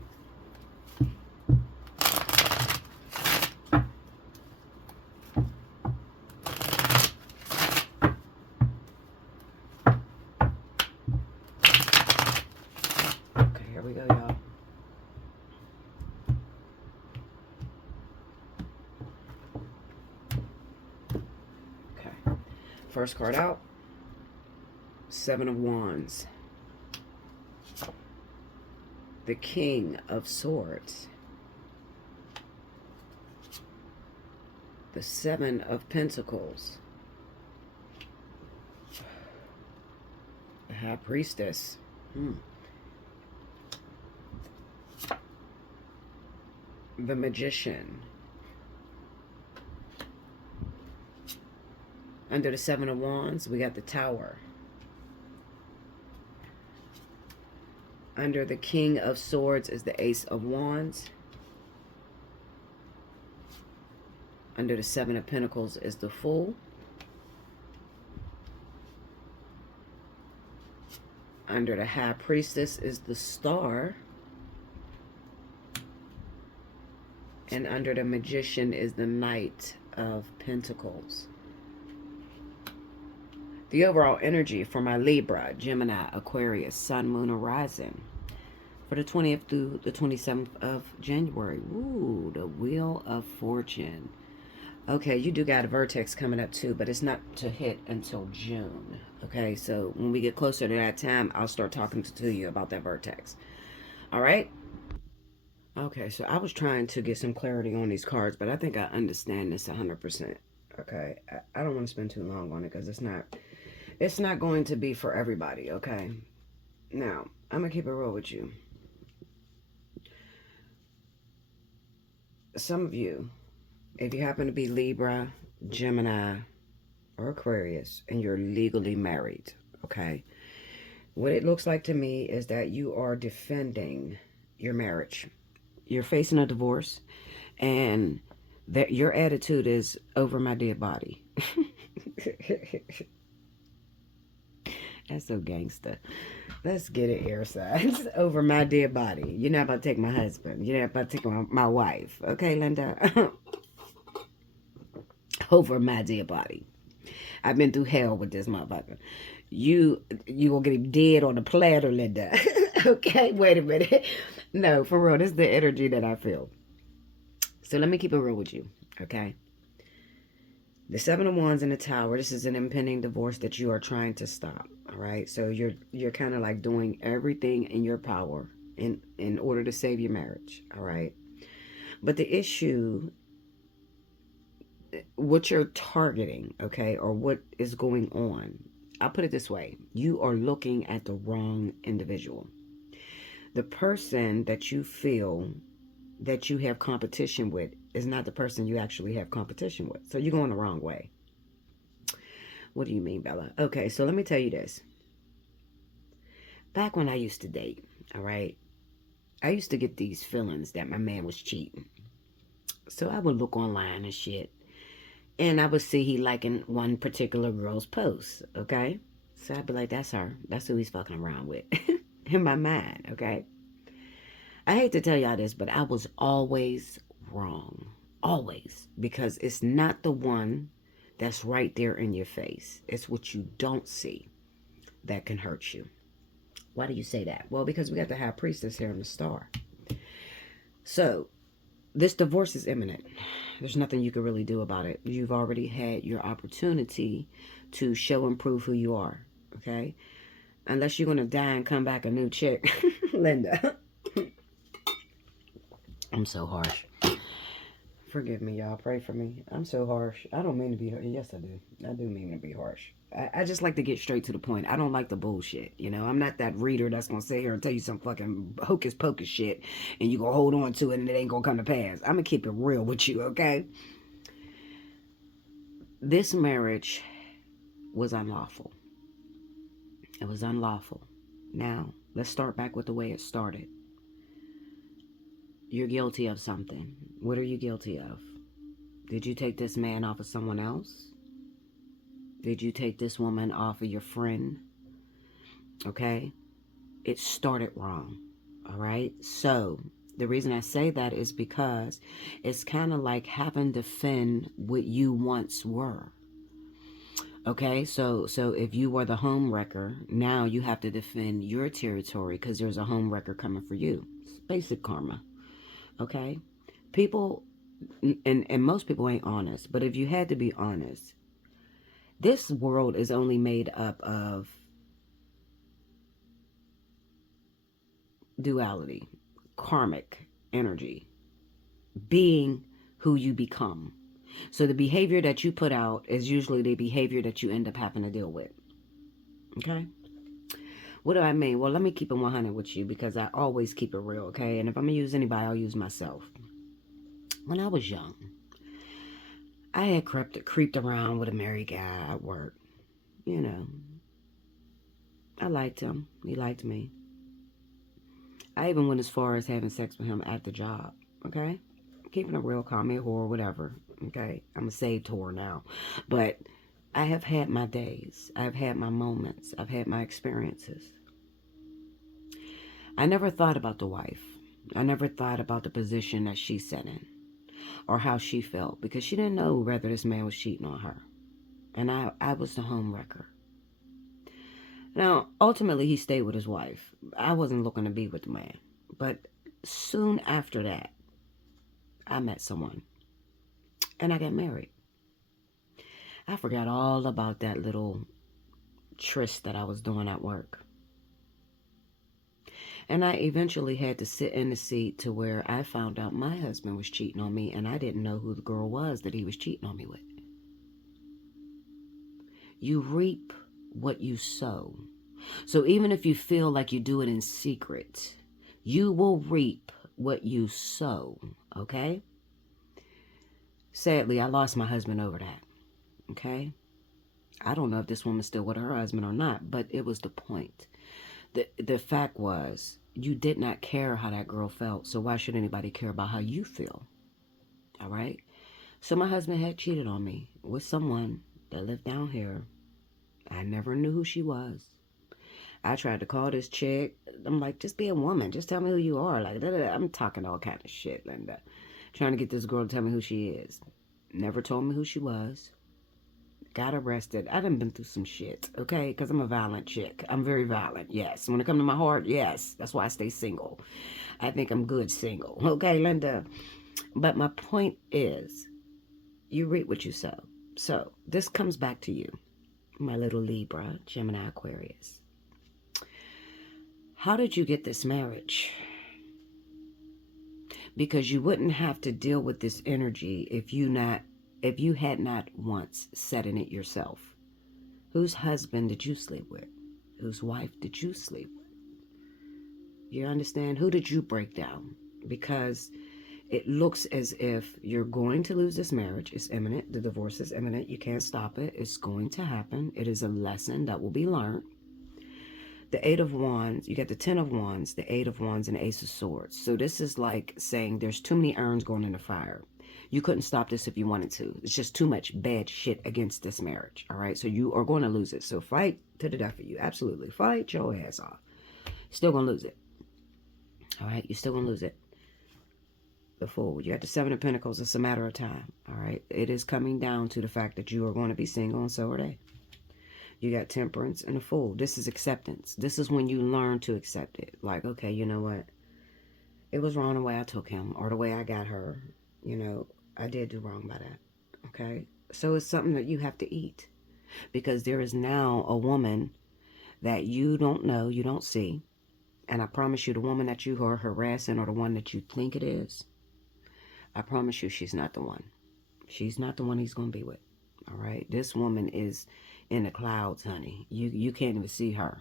Okay, here we go, y'all. Okay. First card out. Seven of Wands. The King of Swords. The Seven of Pentacles. The High Priestess. The Magician. Under the Seven of Wands, we got the Tower. Under the King of Swords is the Ace of Wands. Under the Seven of Pentacles is the Fool. Under the High Priestess is the Star. And under the Magician is the Knight of Pentacles. The overall energy for my Libra, Gemini, Aquarius, Sun, Moon, Horizon for the 20th through the 27th of January. Ooh, the Wheel of Fortune. Okay, you do got a vertex coming up too, but it's not to hit until June. Okay, so when we get closer to that time, I'll start talking to you about that vertex. All right? Okay, so I was trying to get some clarity on these cards, but I think I understand this 100%. Okay, I don't want to spend too long on it because it's not going to be for everybody, okay? Now, I'm going to keep it real with you. Some of you, if you happen to be Libra, Gemini, or Aquarius, and you're legally married, okay? What it looks like to me is that you are defending your marriage. You're facing a divorce, and that your attitude is over my dead body. That's so gangster. Let's get it, air signs. Over my dead body. You're not about to take my husband. You're not about to take my wife. Okay, Linda? Over my dead body. I've been through hell with this motherfucker. You gonna get him dead on the platter, Linda. Okay, wait a minute. No, for real. This is the energy that I feel. So let me keep it real with you. Okay? The Seven of Wands in the Tower, this is an impending divorce that you are trying to stop. All right? So you're kind of like doing everything in your power in order to save your marriage. All right? But the issue, what you're targeting, okay, or what is going on, I'll put it this way. You are looking at the wrong individual. The person that you feel that you have competition with is not the person you actually have competition with. So you're going the wrong way. What do you mean, Bella? Okay, so let me tell you this. Back when I used to date, all right, I used to get these feelings that my man was cheating. So I would look online and shit, and I would see he liking one particular girl's post, okay? So I'd be like, that's her. That's who he's fucking around with. In my mind, okay? I hate to tell y'all this, but I was always wrong. Always. Because it's not the one that's right there in your face. It's what you don't see that can hurt you. Why do you say that? Well, because we got the High Priestess here in the Star. So, this divorce is imminent. There's nothing you can really do about it. You've already had your opportunity to show and prove who you are. Okay? Unless you're going to die and come back a new chick. Linda. I'm so harsh. Forgive me, y'all. Pray for me. I'm so harsh. I don't mean to be harsh. Yes, I do. I do mean to be harsh. I just like to get straight to the point. I don't like the bullshit. You know, I'm not that reader that's going to sit here and tell you some fucking hocus pocus shit and you going to hold on to it and it ain't going to come to pass. I'm going to keep it real with you, okay? This marriage was unlawful. It was unlawful. Now, let's start back with the way it started. You're guilty of something. What are you guilty of? Did you take this man off of someone else? Did you take this woman off of your friend? Okay? It started wrong. All right? So, the reason I say that is because it's kind of like having to defend what you once were. Okay, so if you were the home wrecker, now you have to defend your territory because there's a home wrecker coming for you. It's basic karma. Okay? People, and most people ain't honest, but if you had to be honest, this world is only made up of duality, karmic energy, being who you become. So the behavior that you put out is usually the behavior that you end up having to deal with. Okay? What do I mean? Well, let me keep it 100 with you because I always keep it real, okay? And if I'm going to use anybody, I'll use myself. When I was young, I had creeped around with a married guy at work. You know, I liked him. He liked me. I even went as far as having sex with him at the job, okay? Keeping it real, call me a whore, whatever, okay? I'm a saved whore now. But I have had my days. I've had my moments. I've had my experiences. I never thought about the wife. I never thought about the position that she sat in or how she felt because she didn't know whether this man was cheating on her. And I was the home wrecker. Now, ultimately, he stayed with his wife. I wasn't looking to be with the man. But soon after that, I met someone. And I got married. I forgot all about that little tryst that I was doing at work. And I eventually had to sit in the seat to where I found out my husband was cheating on me. And I didn't know who the girl was that he was cheating on me with. You reap what you sow. So even if you feel like you do it in secret, you will reap what you sow, okay? Sadly, I lost my husband over that, okay? I don't know if this woman's still with her husband or not, but it was the point. The fact was, you did not care how that girl felt, so why should anybody care about how you feel, all right? So my husband had cheated on me with someone that lived down here. I never knew who she was. I tried to call this chick. I'm like, just be a woman. Just tell me who you are. Like, I'm talking all kind of shit, Linda. Trying to get this girl to tell me who she is. Never told me who she was. Got arrested. I done been through some shit, okay? Because I'm a violent chick. I'm very violent, yes. When it comes to my heart, yes. That's why I stay single. I think I'm good single. Okay, Linda? But my point is, you reap what you sow. So, this comes back to you, my little Libra, Gemini, Aquarius. How did you get this marriage? Because you wouldn't have to deal with this energy if you had not once sat in it yourself. Whose husband did you sleep with? Whose wife did you sleep with? You understand? Who did you break down? Because it looks as if you're going to lose this marriage. It's imminent. The divorce is imminent. You can't stop it. It's going to happen. It is a lesson that will be learned. The Eight of Wands, you got the Ten of Wands, the Eight of Wands, and the Ace of Swords. So this is like saying there's too many irons going in the fire. You couldn't stop this if you wanted to. It's just too much bad shit against this marriage, all right? So you are going to lose it. So fight to the death for you. Absolutely. Fight your ass off. Still going to lose it, all right? You're still going to lose it. The Fool. You got the Seven of Pentacles. It's a matter of time, all right? It is coming down to the fact that you are going to be single, and so are they. You got Temperance and a Fool. This is acceptance. This is when you learn to accept it. Like, okay, you know what? It was wrong the way I took him or the way I got her. You know, I did do wrong by that. Okay? So it's something that you have to eat. Because there is now a woman that you don't know, you don't see. And I promise you, the woman that you are harassing or the one that you think it is, I promise you she's not the one. She's not the one he's going to be with. All right? This woman is in the clouds, honey. You can't even see her.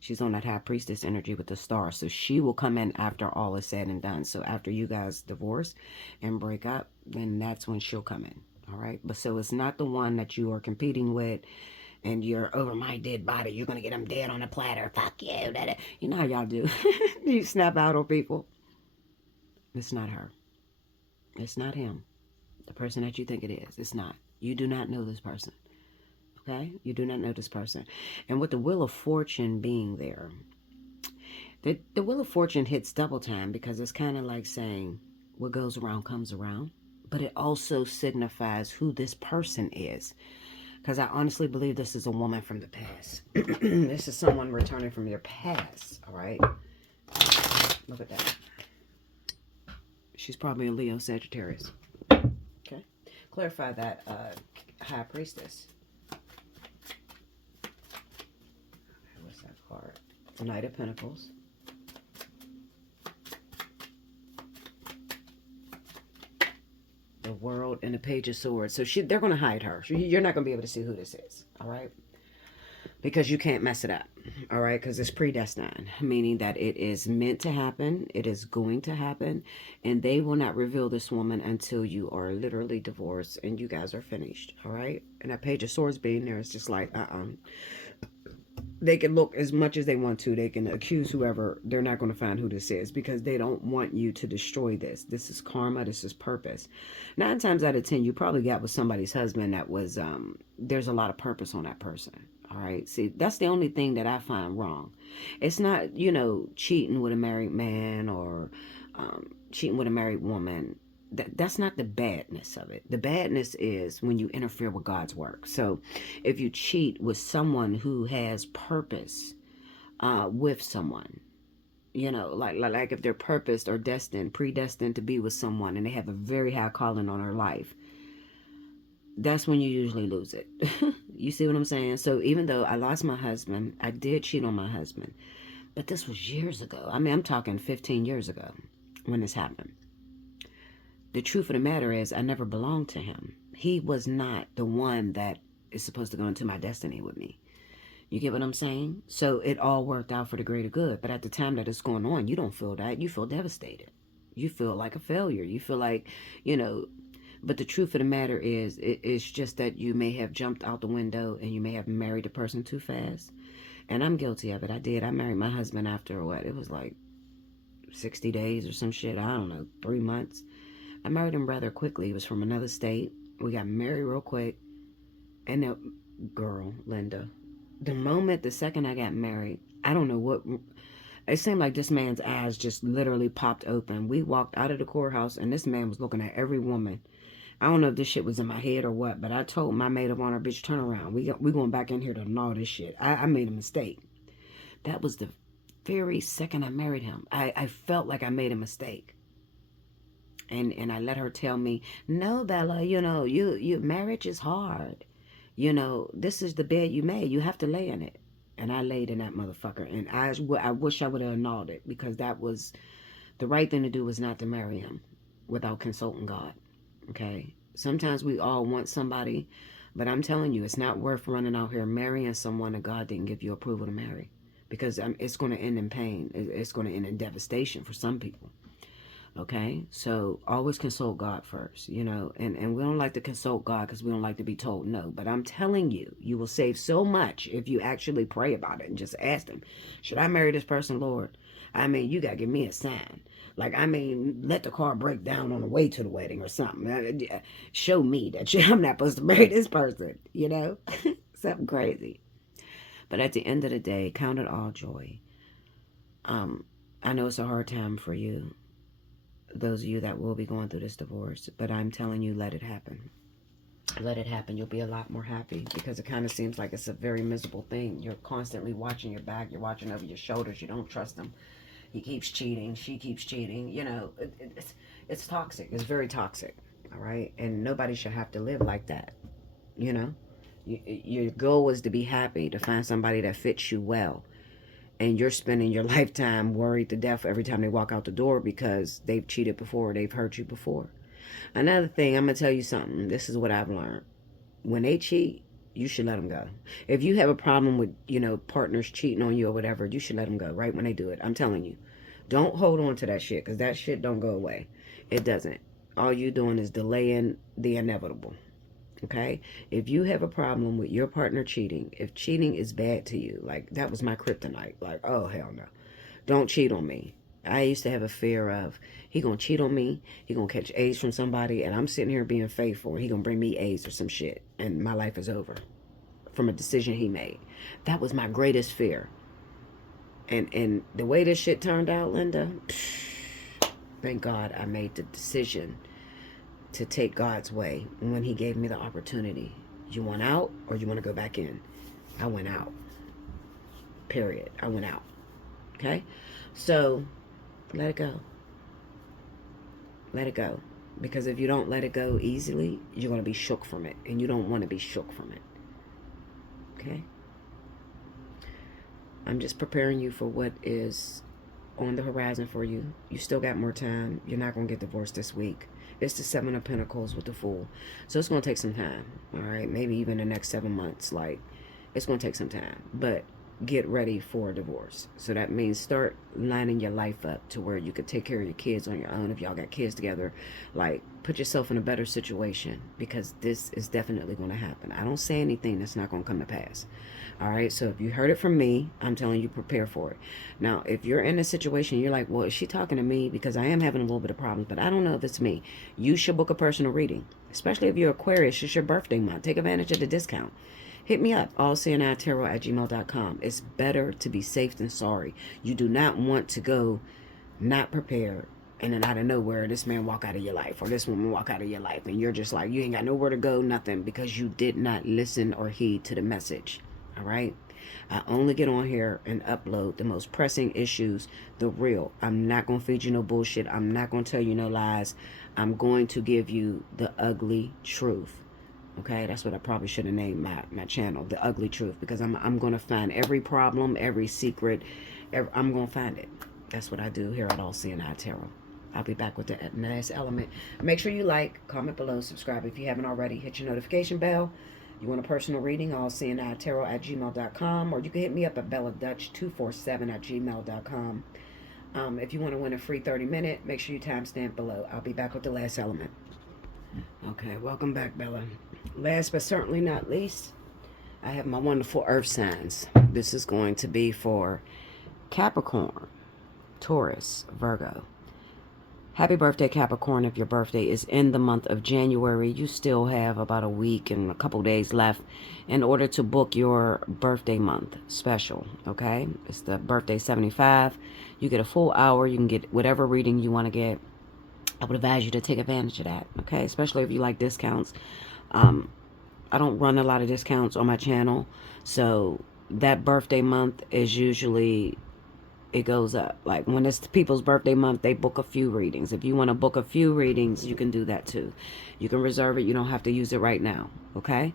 She's on that high priestess energy with the stars. So she will come in after all is said and done. So after you guys divorce and break up, then that's when she'll come in. All right. But so it's not the one that you are competing with and you're over my dead body. You're going to get them dead on a platter. Fuck you. You know how y'all do. You snap out on people. It's not her. It's not him. The person that you think it is. It's not. You do not know this person. Okay? You do not know this person. And with the Wheel of Fortune being there, the Wheel of Fortune hits double time because it's kind of like saying what goes around comes around. But it also signifies who this person is. Because I honestly believe this is a woman from the past. This is someone returning from your past. All right? Look at that. She's probably a Leo Sagittarius. Okay? Clarify that, High Priestess. What's that card? The Knight of Pentacles. The World and the Page of Swords. So they're going to hide her. You're not going to be able to see who this is. All right? Because you can't mess it up. All right? Because it's predestined. Meaning that it is meant to happen. It is going to happen. And they will not reveal this woman until you are literally divorced and you guys are finished. All right? And that Page of Swords being there is just like, They can look as much as they want to. They can accuse whoever. They're not going to find who this is because they don't want you to destroy this. This is karma. This is purpose. 9 times out of 10, you probably got with somebody's husband that was, there's a lot of purpose on that person. All right. See, that's the only thing that I find wrong. It's not, cheating with a married man or cheating with a married woman. That's not the badness of it. The badness is when you interfere with God's work. So if you cheat with someone who has purpose with someone, like if they're purposed or predestined to be with someone and they have a very high calling on their life, that's when you usually lose it. You see what I'm saying? So even though I lost my husband, I did cheat on my husband. But this was years ago. I mean, I'm talking 15 years ago when this happened. The truth of the matter is I never belonged to him. He was not the one that is supposed to go into my destiny with me. You get what I'm saying? So it all worked out for the greater good. But at the time that it's going on, you don't feel that. You feel devastated. You feel like a failure. You feel like, but the truth of the matter is it's just that you may have jumped out the window and you may have married the person too fast. And I'm guilty of it. I did. I married my husband after what? It was like 60 days or some shit. I don't know, 3 months. I married him rather quickly. He was from another state. We got married real quick. And the girl, Linda, the second I got married, I don't know what, it seemed like this man's eyes just literally popped open. We walked out of the courthouse and this man was looking at every woman. I don't know if this shit was in my head or what, but I told my maid of honor, bitch, turn around. We going back in here to gnaw this shit. I made a mistake. That was the very second I married him. I felt like I made a mistake. And I let her tell me, no, Bella, you marriage is hard. This is the bed you made. You have to lay in it. And I laid in that motherfucker. And I wish I would have annulled it because that was the right thing to do, was not to marry him without consulting God. Okay? Sometimes we all want somebody, but I'm telling you, it's not worth running out here marrying someone that God didn't give you approval to marry. Because it's going to end in pain. It's going to end in devastation for some people. Okay, so always consult God first, and we don't like to consult God because we don't like to be told no. But I'm telling you, you will save so much if you actually pray about it and just ask him, should I marry this person, Lord? I mean, you got to give me a sign. Like, let the car break down on the way to the wedding or something. Show me that I'm not supposed to marry this person, something crazy. But at the end of the day, count it all joy. I know it's a hard time for you, those of you that will be going through this divorce, but I'm telling you, let it happen. Let it happen. You'll be a lot more happy because it kind of seems like it's a very miserable thing. You're constantly watching your back. You're watching over your shoulders. You don't trust him. He keeps cheating. She keeps cheating. It's toxic. It's very toxic. All right. And nobody should have to live like that. Your goal is to be happy, to find somebody that fits you well. And you're spending your lifetime worried to death every time they walk out the door because they've cheated before, they've hurt you before. Another thing, I'm going to tell you something. This is what I've learned. When they cheat, you should let them go. If you have a problem with, partners cheating on you or whatever, you should let them go right when they do it. I'm telling you. Don't hold on to that shit because that shit don't go away. It doesn't. All you're doing is delaying the inevitable. Okay? If you have a problem with your partner cheating, if cheating is bad to you, like that was my kryptonite. Like, oh, hell no. Don't cheat on me. I used to have a fear of he gonna cheat on me, he gonna catch AIDS from somebody, and I'm sitting here being faithful, and he gonna bring me AIDS or some shit, and my life is over from a decision he made. That was my greatest fear. And the way this shit turned out, Linda, thank God I made the decision to take God's way when he gave me the opportunity. You want out or you want to go back in? I went out. Period. I went out. Okay? So, let it go. Let it go. Because if you don't let it go easily, you're going to be shook from it. And you don't want to be shook from it. Okay? I'm just preparing you for what is on the horizon for you. You still got more time. You're not going to get divorced this week. It's the Seven of Pentacles with the Fool. So it's going to take some time. All right? Maybe even the next 7 months. Like, it's going to take some time. But get ready for a divorce. So that means start lining your life up to where you could take care of your kids on your own. If y'all got kids together, like, put yourself in a better situation, because this is definitely going to happen. I don't say anything that's not going to come to pass. All right, so if you heard it from me, I'm telling you, prepare for it. Now, if you're in a situation, you're like, well, is she talking to me? Because I am having a little bit of problems, but I don't know if it's me. You should book a personal reading, especially if you're Aquarius. It's your birthday month. Take advantage of the discount. Hit me up, allseeingeyetarot@gmail.com. It's better to be safe than sorry. You do not want to go not prepared, and then out of nowhere, this man walk out of your life, or this woman walk out of your life, and you're just like, you ain't got nowhere to go, nothing, because you did not listen or heed to the message. All right? I only get on here and upload the most pressing issues, the real. I'm not going to feed you no bullshit. I'm not going to tell you no lies. I'm going to give you the ugly truth. Okay, that's what I probably should have named my channel, The Ugly Truth, because I'm going to find every problem, every secret. I'm going to find it. That's what I do here at Allseeingeyetarot. I'll be back with the next element. Make sure you like, comment below, subscribe if you haven't already. Hit your notification bell. You want a personal reading, allseeingeyetarot@gmail.com, or you can hit me up at belladutch247@gmail.com. If you want to win a free 30-minute, make sure you timestamp below. I'll be back with the last element. Okay, welcome back, Bella. Last but certainly not least, I have my wonderful earth signs. This is going to be for Capricorn, Taurus, Virgo. Happy birthday, Capricorn. If your birthday is in the month of January, you still have about a week and a couple days left in order to book your birthday month special, okay? It's the birthday 75. You get a full hour. You can get whatever reading you want to get. I would advise you to take advantage of that, okay? Especially if you like discounts. I don't run a lot of discounts on my channel, so that birthday month is usually, it goes up. Like when it's people's birthday month, they book a few readings. If you want to book a few readings, you can do that too. You can reserve it. You don't have to use it right now, okay?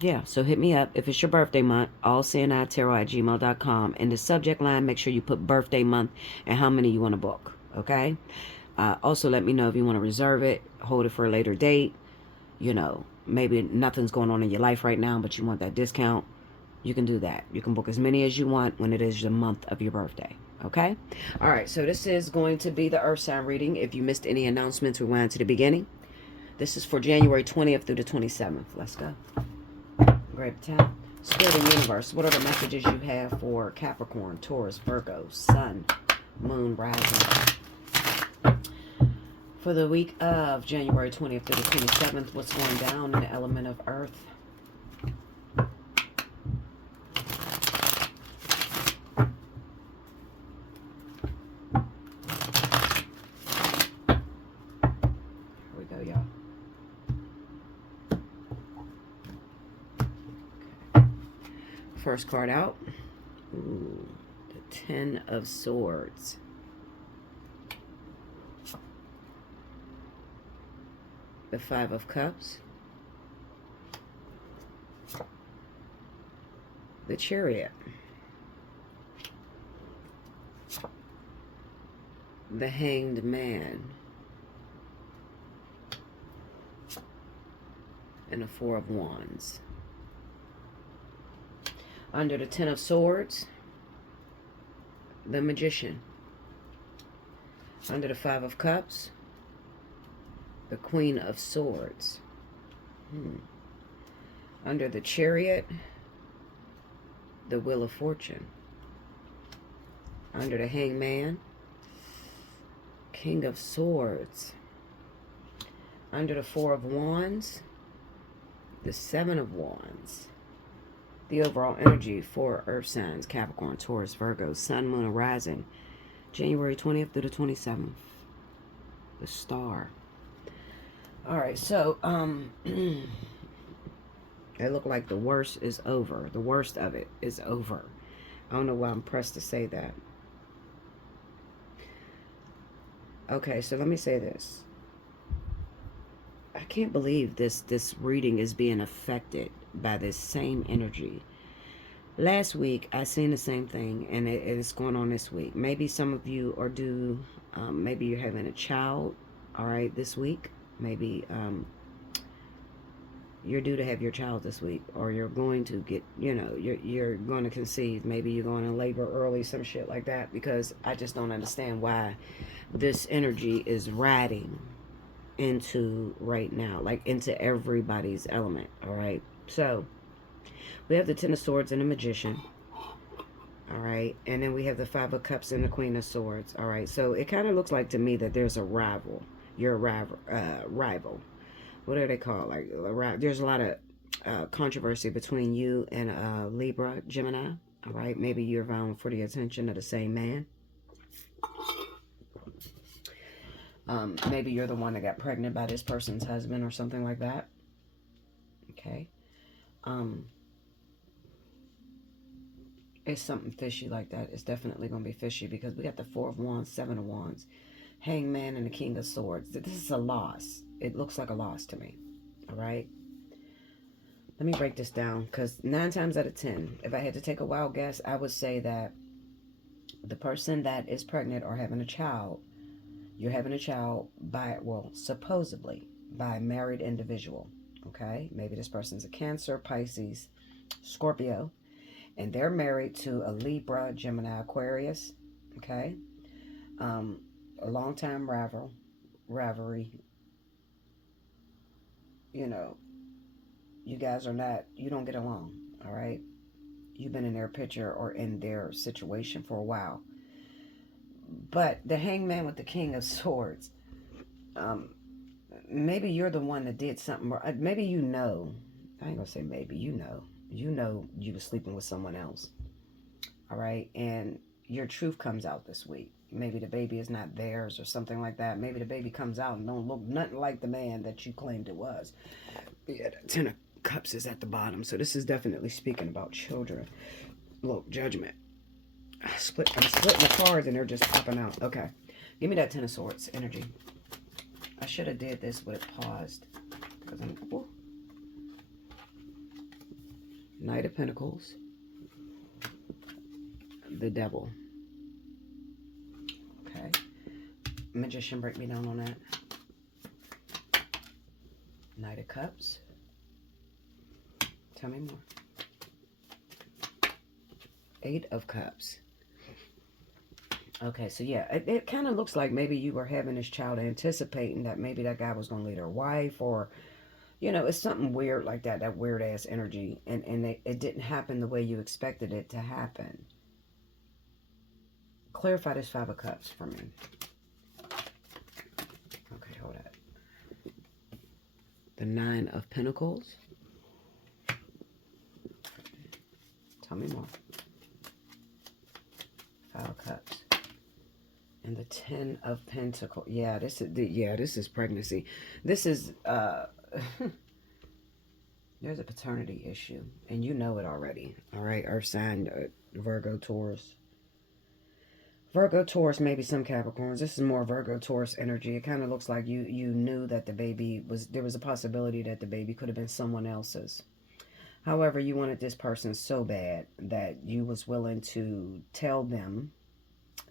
Yeah, so hit me up if it's your birthday month, allseeingeyetarot@gmail.com. In the subject line, make sure you put birthday month and how many you want to book, okay? Also, let me know if you want to reserve it, hold it for a later date. You know, maybe nothing's going on in your life right now, but you want that discount. You can do that. You can book as many as you want when it is the month of your birthday, okay? All right, so this is going to be the earth sign reading. If you missed any announcements, rewind to the beginning. This is for January 20th through the 27th. Let's go. Grab the time. Spirit and universe, what are the messages you have for Capricorn, Taurus, Virgo, Sun, Moon, Rising? For the week of January 20th through the 27th, what's going down in the element of earth? Here we go, y'all. Okay. First card out. Ooh, the Ten of Swords. The Five of Cups. The Chariot. The Hanged Man. And the Four of Wands. Under the Ten of Swords, the Magician. Under the Five of Cups, the Queen of Swords. Under the Chariot, the Wheel of Fortune. Under the Hangman, King of Swords. Under the Four of Wands, the Seven of Wands. The overall energy for Earth signs: Capricorn, Taurus, Virgo, Sun, Moon, and Rising, January 20th through the 27th. The Star. All right, so it looked like the worst is over. The worst of it is over. I don't know why I'm pressed to say that. Okay, so let me say this. I can't believe this reading is being affected by this same energy. Last week, I seen the same thing, and it's going on this week. Maybe some of you are due, maybe you're having a child, all right, this week. Maybe you're due to have your child this week, or you're going to get, you're going to conceive. Maybe you're going to labor early, some shit like that, because I just don't understand why this energy is riding into right now, like into everybody's element, all right? So we have the Ten of Swords and the Magician, all right? And then we have the Five of Cups and the Queen of Swords, all right? So it kind of looks like to me that there's a rival. You're a rival. What are they called? Like, there's a lot of controversy between you and Libra, Gemini, all right? Maybe you're vying for the attention of the same man. Maybe you're the one that got pregnant by this person's husband or something like that. Okay. It's something fishy like that. It's definitely going to be fishy because we got the Four of Wands, Seven of Wands, Hangman, and the King of Swords. This is a loss. It looks like a loss to me. All right. Let me break this down, because 9 times out of 10, if I had to take a wild guess, I would say that the person that is pregnant or having a child, you're having a child by, well, supposedly by a married individual. Okay. Maybe this person's a Cancer, Pisces, Scorpio, and they're married to a Libra, Gemini, Aquarius. Okay. A long time rivalry. You guys are not, you don't get along. All right. You've been in their picture or in their situation for a while. But the Hangman with the King of Swords, maybe you're the one that did something, or maybe I ain't gonna say maybe, you were sleeping with someone else. All right. And your truth comes out this week. Maybe the baby is not theirs or something like that. Maybe the baby comes out and don't look nothing like the man that you claimed it was. Yeah, the Ten of Cups is at the bottom. So this is definitely speaking about children. Look, Judgment. I'm splitting the cards and they're just popping out. Okay. Give me that Ten of Swords energy. I should have did this with it paused. Because Knight of Pentacles. The Devil. Okay. Magician, break me down on that. Knight of Cups. Tell me more. Eight of Cups. Okay, so yeah, it kind of looks like maybe you were having this child anticipating that maybe that guy was going to leave their wife, or, it's something weird like that, that weird ass energy, and it didn't happen the way you expected it to happen. Clarify this Five of Cups for me. Okay, hold on. The Nine of Pentacles. Tell me more. Five of Cups. And the Ten of Pentacles. Yeah, this is pregnancy. This is there's a paternity issue, and you know it already. All right, Earth sign, Virgo, Taurus. Virgo, Taurus, maybe some Capricorns. This is more Virgo, Taurus energy. It kind of looks like you knew that there was a possibility that the baby could have been someone else's. However, you wanted this person so bad that you was willing to tell them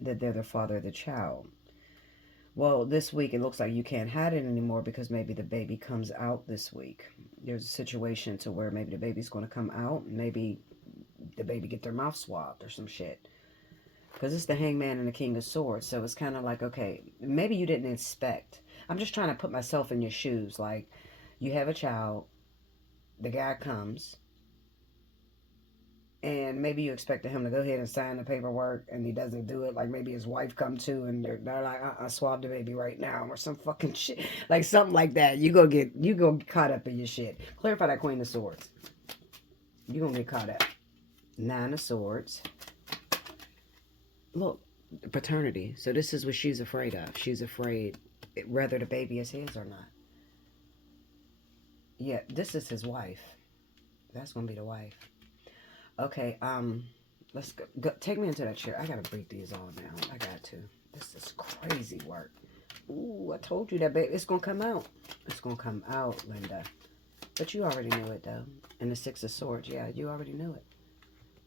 that they're the father of the child. Well, this week it looks like you can't hide it anymore, because maybe the baby comes out this week. There's a situation to where maybe the baby's going to come out. Maybe the baby get their mouth swabbed or some shit. Because it's the Hangman and the King of Swords. So it's kind of like, okay, maybe you didn't expect. I'm just trying to put myself in your shoes. Like, you have a child. the guy comes, and maybe you expected him to go ahead and sign the paperwork, and he doesn't do it. Like maybe his wife come too, and they're like, swab the baby right now, or some fucking shit, like something like that. You go get caught up in your shit. Clarify that Queen of Swords. You gonna get caught up. Nine of Swords. Look, paternity. So this is what she's afraid of. She's afraid whether the baby is his or not. Yeah, this is his wife. That's gonna be the wife. Okay, let's go. Take me into that chair. I gotta break these all down. I got to. This is crazy work. Ooh, I told you that, baby. It's gonna come out. It's gonna come out, Linda. But you already knew it, though. And the Six of Swords, yeah, you already knew it.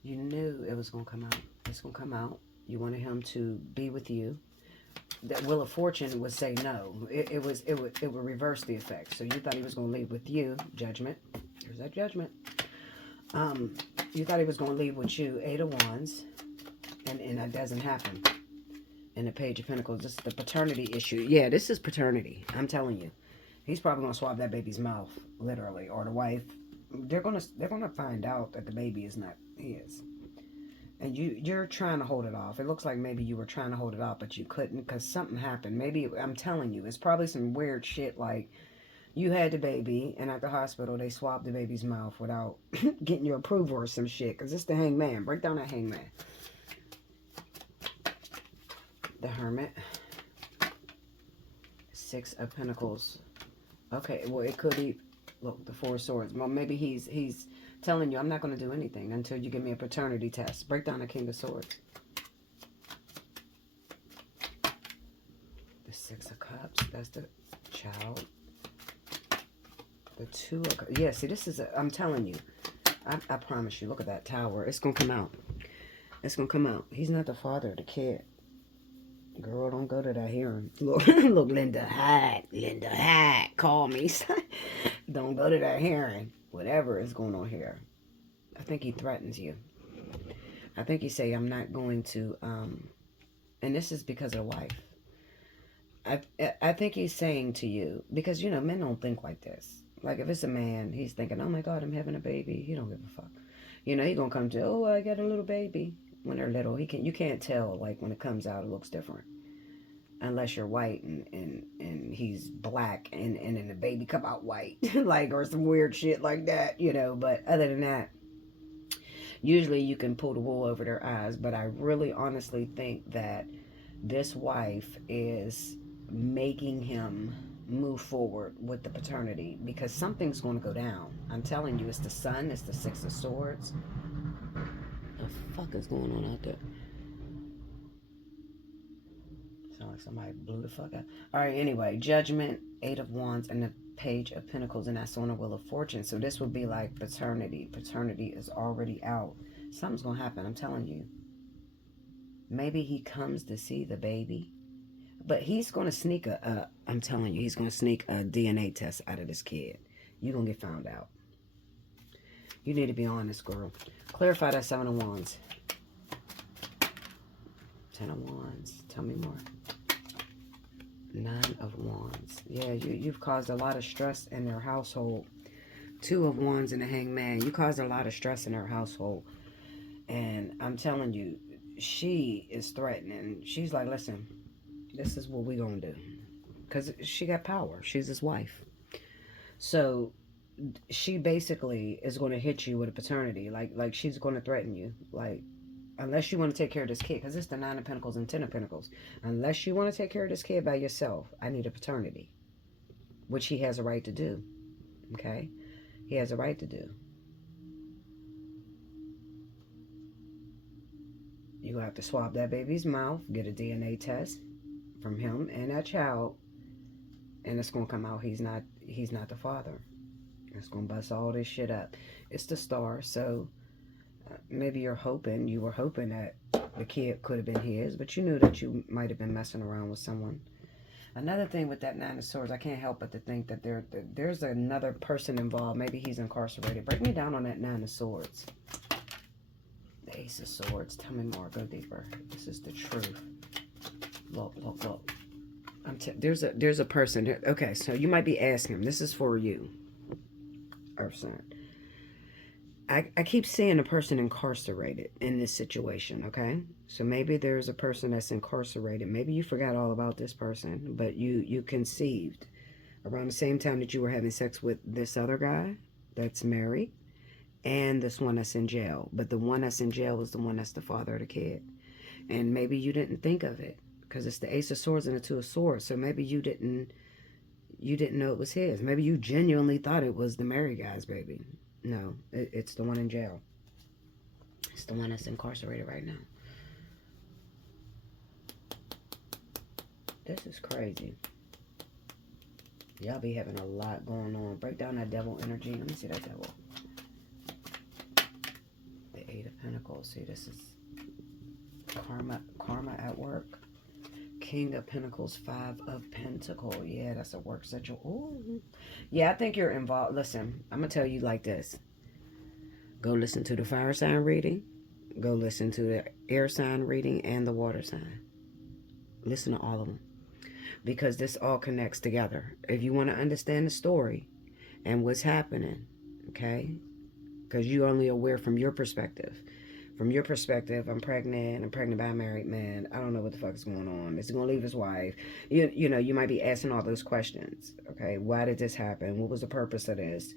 You knew it was gonna come out. It's gonna come out. You wanted him to be with you. That Wheel of Fortune would say no. It would reverse the effect. So you thought he was gonna leave with you. Judgment. Here's that Judgment. You thought he was going to leave with you. Eight of Wands. And that doesn't happen. And the Page of Pentacles. This is the paternity issue. Yeah, this is paternity. I'm telling you. He's probably going to swab that baby's mouth. Literally. Or the wife. They're gonna find out that the baby is not his. And you're trying to hold it off. It looks like maybe you were trying to hold it off, but you couldn't because something happened. Maybe, I'm telling you, it's probably some weird shit like you had the baby, and at the hospital, they swabbed the baby's mouth without getting your approval or some shit. Because it's the Hangman. Break down that Hangman. The Hermit. Six of Pentacles. Okay, well, it could be, look, the Four of Swords. Well, maybe he's telling you, I'm not going to do anything until you give me a paternity test. Break down the King of Swords. The Six of Cups. That's the child. The Two of Cups. Yeah, see, this is, I'm telling you. I promise you. Look at that Tower. It's going to come out. It's going to come out. He's not the father of the kid. Girl, don't go to that hearing. Look, look, Linda, hide. Linda, hide. Call me. Don't go to that hearing. Whatever is going on here. I think he threatens you. I think he say, I'm not going to, and this is because of the wife. I think he's saying to you, because, you know, men don't think like this. Like, if it's a man, he's thinking, oh, my God, I'm having a baby. He don't give a fuck. You know, he going to come to, oh, I got a little baby. When they're little, you can't tell, like, when it comes out, it looks different. Unless you're white and he's black and then the baby come out white. Like, or some weird shit like that, you know. But other than that, usually you can pull the wool over their eyes. But I really honestly think that this wife is making him move forward with the paternity because something's going to go down. I'm telling you, it's the Sun, it's the Six of Swords. What the fuck is going on out there? Sound like somebody blew the fuck out. Alright, anyway, Judgment, Eight of Wands, and the Page of Pentacles, and that's on the Wheel of Fortune. So this would be like paternity. Paternity is already out. Something's going to happen, I'm telling you. Maybe he comes to see the baby. But he's going to sneak I'm telling you, he's going to sneak a DNA test out of this kid. You're going to get found out. You need to be honest, girl. Clarify that Seven of Wands. Ten of Wands. Tell me more. Nine of Wands. Yeah, you've caused a lot of stress in their household. Two of Wands and the Hangman. You caused a lot of stress in her household. And I'm telling you, she is threatening. She's like, listen, this is what we're going to do. Because she got power. She's his wife. So she basically is going to hit you with a paternity. Like she's going to threaten you. Like, unless you want to take care of this kid. Because it's the Nine of Pentacles and Ten of Pentacles. Unless you want to take care of this kid by yourself, I need a paternity. Which he has a right to do. Okay? He has a right to do. You have to swab that baby's mouth. Get a DNA test from him and that child. And it's going to come out he's not the father. It's going to bust all this shit up. It's the Star, so maybe you were hoping that the kid could have been his, but you knew that you might have been messing around with someone. Another thing with that Nine of Swords, I can't help but to think that there's another person involved. Maybe he's incarcerated. Break me down on that Nine of Swords. The Ace of Swords. Tell me more. Go deeper. This is the truth. Look. There's a person. Okay, so you might be asking. This is for you, Earth Sign. I keep seeing a person incarcerated in this situation, okay? So maybe there's a person that's incarcerated. Maybe you forgot all about this person, but you conceived around the same time that you were having sex with this other guy that's married and this one that's in jail. But the one that's in jail is the one that's the father of the kid. And maybe you didn't think of it because it's the Ace of Swords and the Two of Swords. So maybe you didn't know it was his. Maybe you genuinely thought it was the married guy's baby. No, it's the one in jail. It's the one that's incarcerated right now. This is crazy. Y'all be having a lot going on. Break down that devil energy. Let me see that devil. The Eight of Pentacles. See, this is karma at work. King of Pentacles, Five of Pentacles. Yeah, that's a work situation. Ooh. Yeah, I think you're involved. Listen, I'm going to tell you like this. Go listen to the fire sign reading. Go listen to the air sign reading and the water sign. Listen to all of them. Because this all connects together. If you want to understand the story and what's happening, okay? Because you're only aware from your perspective. From your perspective, I'm pregnant by a married man. I don't know what the fuck is going on. Is he going to leave his wife? You know, you might be asking all those questions. Okay, why did this happen? What was the purpose of this?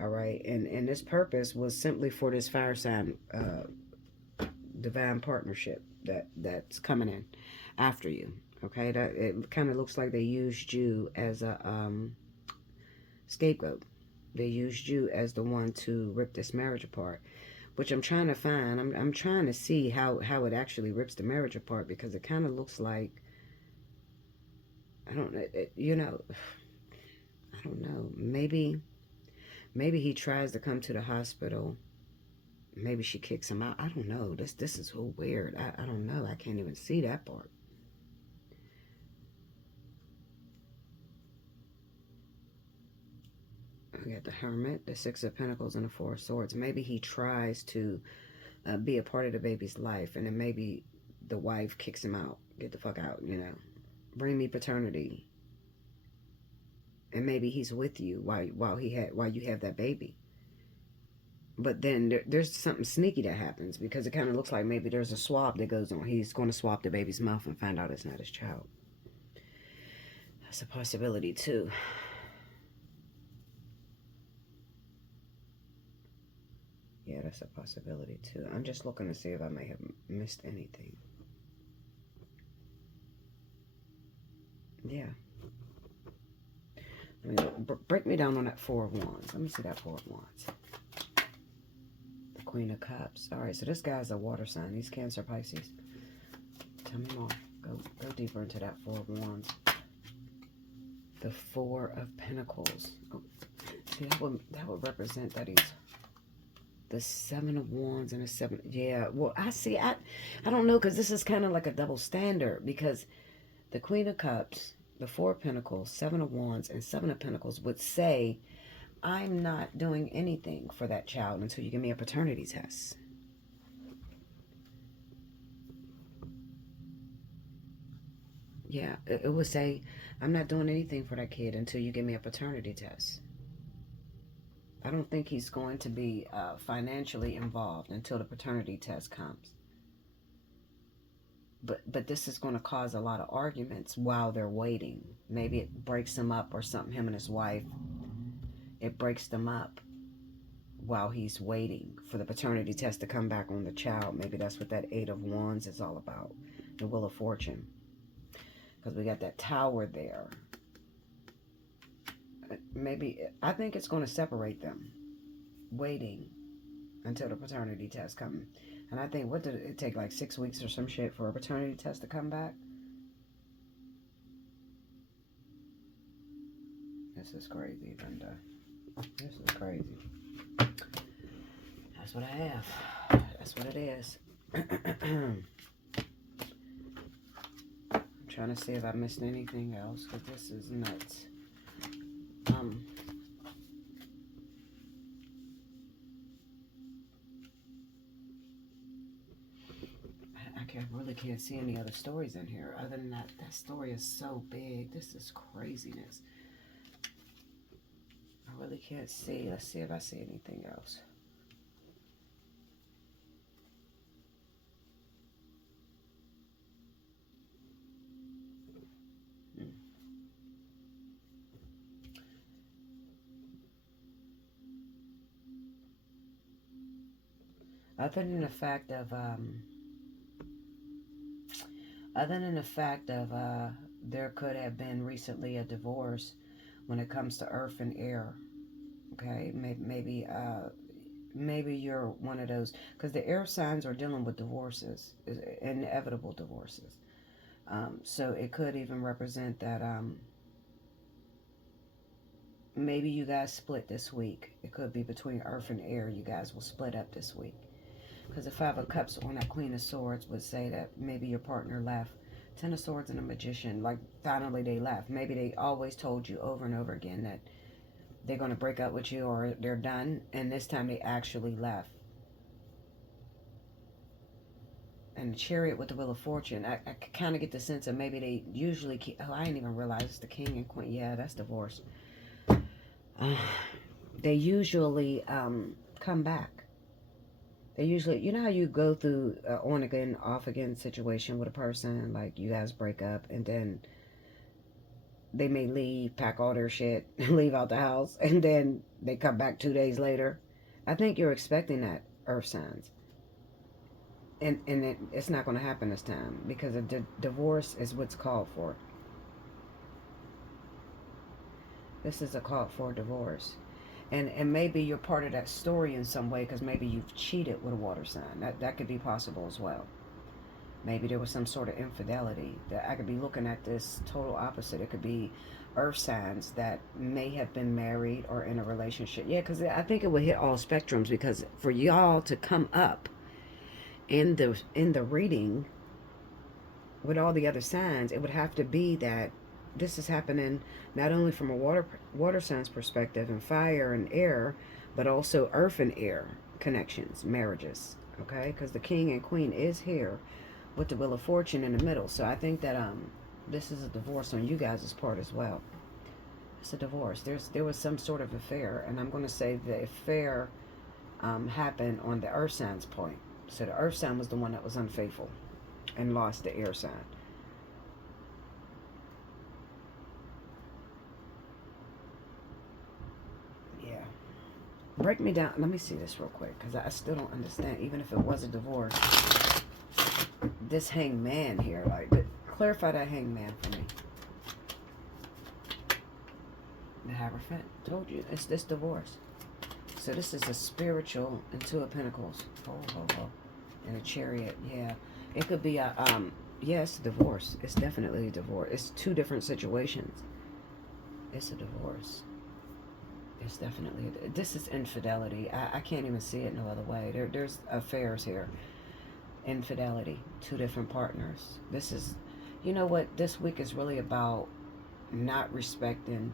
All right, and this purpose was simply for this fire sign divine partnership that's coming in after you. Okay, that it kind of looks like they used you as a scapegoat. They used you as the one to rip this marriage apart. Which I'm trying to find. I'm trying to see how it actually rips the marriage apart, because it kind of looks like, I don't know, you know, I don't know. Maybe he tries to come to the hospital. Maybe she kicks him out. I don't know. This is so weird. I don't know. I can't even see that part. We got the Hermit, the Six of Pentacles, and the Four of Swords. Maybe he tries to be a part of the baby's life, and then maybe the wife kicks him out. Get the fuck out, you know. Bring me paternity. And maybe he's with you while you have that baby. But then there's something sneaky that happens, because it kind of looks like maybe there's a swab that goes on. He's going to swab the baby's mouth and find out it's not his child. That's a possibility too. Yeah, that's a possibility too. I'm just looking to see if I may have missed anything. Yeah. I mean, break me down on that Four of Wands. Let me see that Four of Wands. The Queen of Cups. All right, so this guy's a water sign. He's Cancer, Pisces. Tell me more. Go deeper into that Four of Wands. The Four of Pentacles. Oh, see, that would represent that he's the Seven of Wands and the Seven. Yeah, well, I don't know, because this is kind of like a double standard, because the Queen of Cups, the Four of Pentacles, Seven of Wands, and Seven of Pentacles would say, I'm not doing anything for that child until you give me a paternity test. Yeah, it would say, I'm not doing anything for that kid until you give me a paternity test. I don't think he's going to be financially involved until the paternity test comes. But this is going to cause a lot of arguments while they're waiting. Maybe it breaks them up or something, him and his wife. It breaks them up while he's waiting for the paternity test to come back on the child. Maybe that's what that Eight of Wands is all about. The Wheel of Fortune. Because we got that Tower there. Maybe, I think it's going to separate them. Waiting until the paternity test comes. And I think, what did it take, like 6 weeks or some shit for a paternity test to come back? This is crazy, Linda. This is crazy. That's what I have. That's what it is. I'm trying to see if I missed anything else, because this is nuts. I really can't see any other stories in here. Other than that story is so big. This is craziness. I really can't see. Let's see if I see anything else. Other than the fact of, other than the fact of, there could have been recently a divorce when it comes to earth and air. Okay, maybe you're one of those, because the air signs are dealing with divorces, inevitable divorces. So it could even represent that, maybe you guys split this week. It could be between earth and air. You guys will split up this week. Because the Five of Cups on that Queen of Swords would say that maybe your partner left. Ten of Swords and a Magician, like finally they left. Maybe they always told you over and over again that they're going to break up with you or they're done, and this time they actually left. And the Chariot with the Wheel of Fortune, I kind of get the sense of maybe they usually keep, oh, I didn't even realize it's the King and Queen. Yeah, that's divorce. They usually come back. They usually, you know how you go through on again, off again situation with a person, like you guys break up and then they may leave, pack all their shit, leave out the house, and then they come back 2 days later. I think you're expecting that, earth signs. And it's not going to happen this time because a divorce is what's called for. This is a call for divorce. And maybe you're part of that story in some way because maybe you've cheated with a water sign. That could be possible as well. Maybe there was some sort of infidelity. That I could be looking at this total opposite. It could be earth signs that may have been married or in a relationship. Yeah, because I think it would hit all spectrums, because for y'all to come up in the reading with all the other signs, it would have to be that this is happening not only from a water signs perspective and fire and air, but also earth and air connections, marriages. Okay, because the King and Queen is here with the Wheel of Fortune in the middle. So I think that this is a divorce on you guys' part as well. It's a divorce. There was some sort of affair, and I'm going to say the affair happened on the earth signs point. So the earth sign was the one that was unfaithful and lost the air sign. Yeah. Break me down. Let me see this real quick, because I still don't understand. Even if it was a divorce, this hangman here, like, clarify that hangman for me. The Hierophant. Told you, it's this divorce. So this is a spiritual and Two of Pentacles. Oh. And a Chariot, yeah. It could be a, yes, divorce. It's definitely a divorce. It's two different situations. It's a divorce. It's definitely, this is infidelity. I can't even see it no other way. There's affairs here. Infidelity. Two different partners. This is, you know what, this week is really about not respecting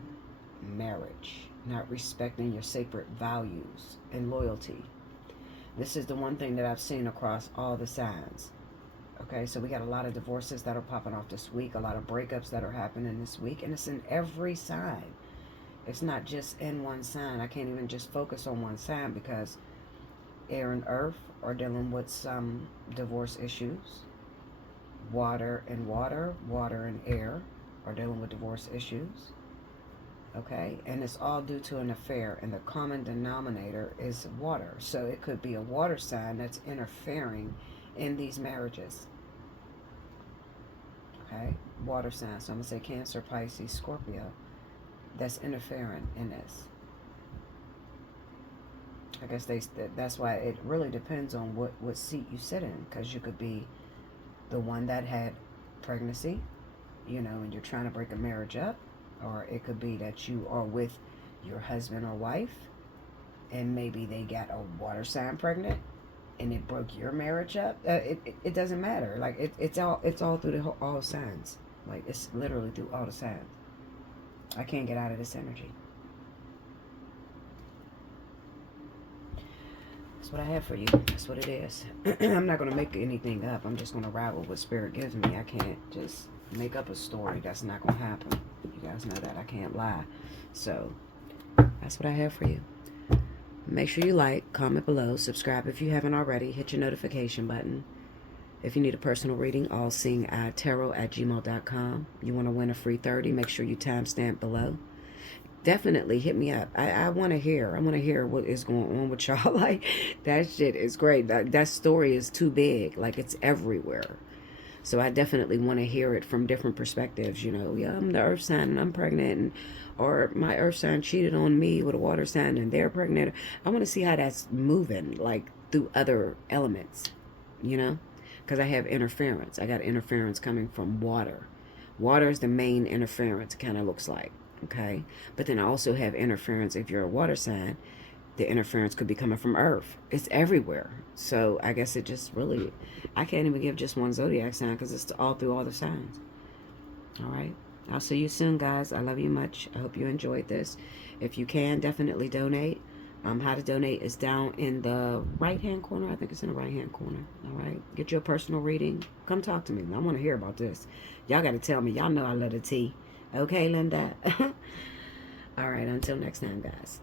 marriage. Not respecting your sacred values and loyalty. This is the one thing that I've seen across all the signs. Okay, so we got a lot of divorces that are popping off this week, a lot of breakups that are happening this week, and it's in every sign. It's not just in one sign. I can't even just focus on one sign, because air and earth are dealing with some divorce issues. Water and air are dealing with divorce issues. Okay, and it's all due to an affair, and the common denominator is water. So it could be a water sign that's interfering in these marriages. Okay, water sign. So I'm gonna say Cancer, Pisces, Scorpio, that's interfering in this. I guess that's why it really depends on what seat you sit in, because you could be the one that had pregnancy, and you're trying to break a marriage up. Or it could be that you are with your husband or wife, and maybe they got a water sign pregnant, and it broke your marriage up. It doesn't matter. Like it's all through all signs. Like it's literally through all the signs. I can't get out of this energy. That's what I have for you. That's what it is. I'm not gonna make anything up. I'm just gonna ride with what Spirit gives me. I can't just make up a story. That's not gonna happen. You guys know that I can't lie. So that's what I have for you. Make sure you like, comment below, subscribe if you haven't already, hit your notification button. If you need a personal reading, Allseeingeyetarot@gmail.com. You want to win a free 30, make sure you timestamp below. definitely hit me up. I want to hear. I want to hear what is going on with y'all. Like, that shit is great. That story is too big. Like, it's everywhere. So I definitely want to hear it from different perspectives. You know, yeah, I'm the earth sign and I'm pregnant, and or my earth sign cheated on me with a water sign and they're pregnant. I want to see how that's moving, like through other elements, you know, because I have interference. I got interference coming from water. Water is the main interference, kind of looks like. Okay. But then I also have interference if you're a water sign. The interference could be coming from earth. It's everywhere. So I guess it just really, I can't even give just one zodiac sign because it's all through all the signs. All right. I'll see you soon, guys. I love you much. I hope you enjoyed this. If you can, definitely donate. How to donate is down in the right-hand corner. I think it's in the right-hand corner. All right. Get your personal reading. Come talk to me. I want to hear about this. Y'all got to tell me. Y'all know I love the tea. Okay, Linda? All right. Until next time, guys.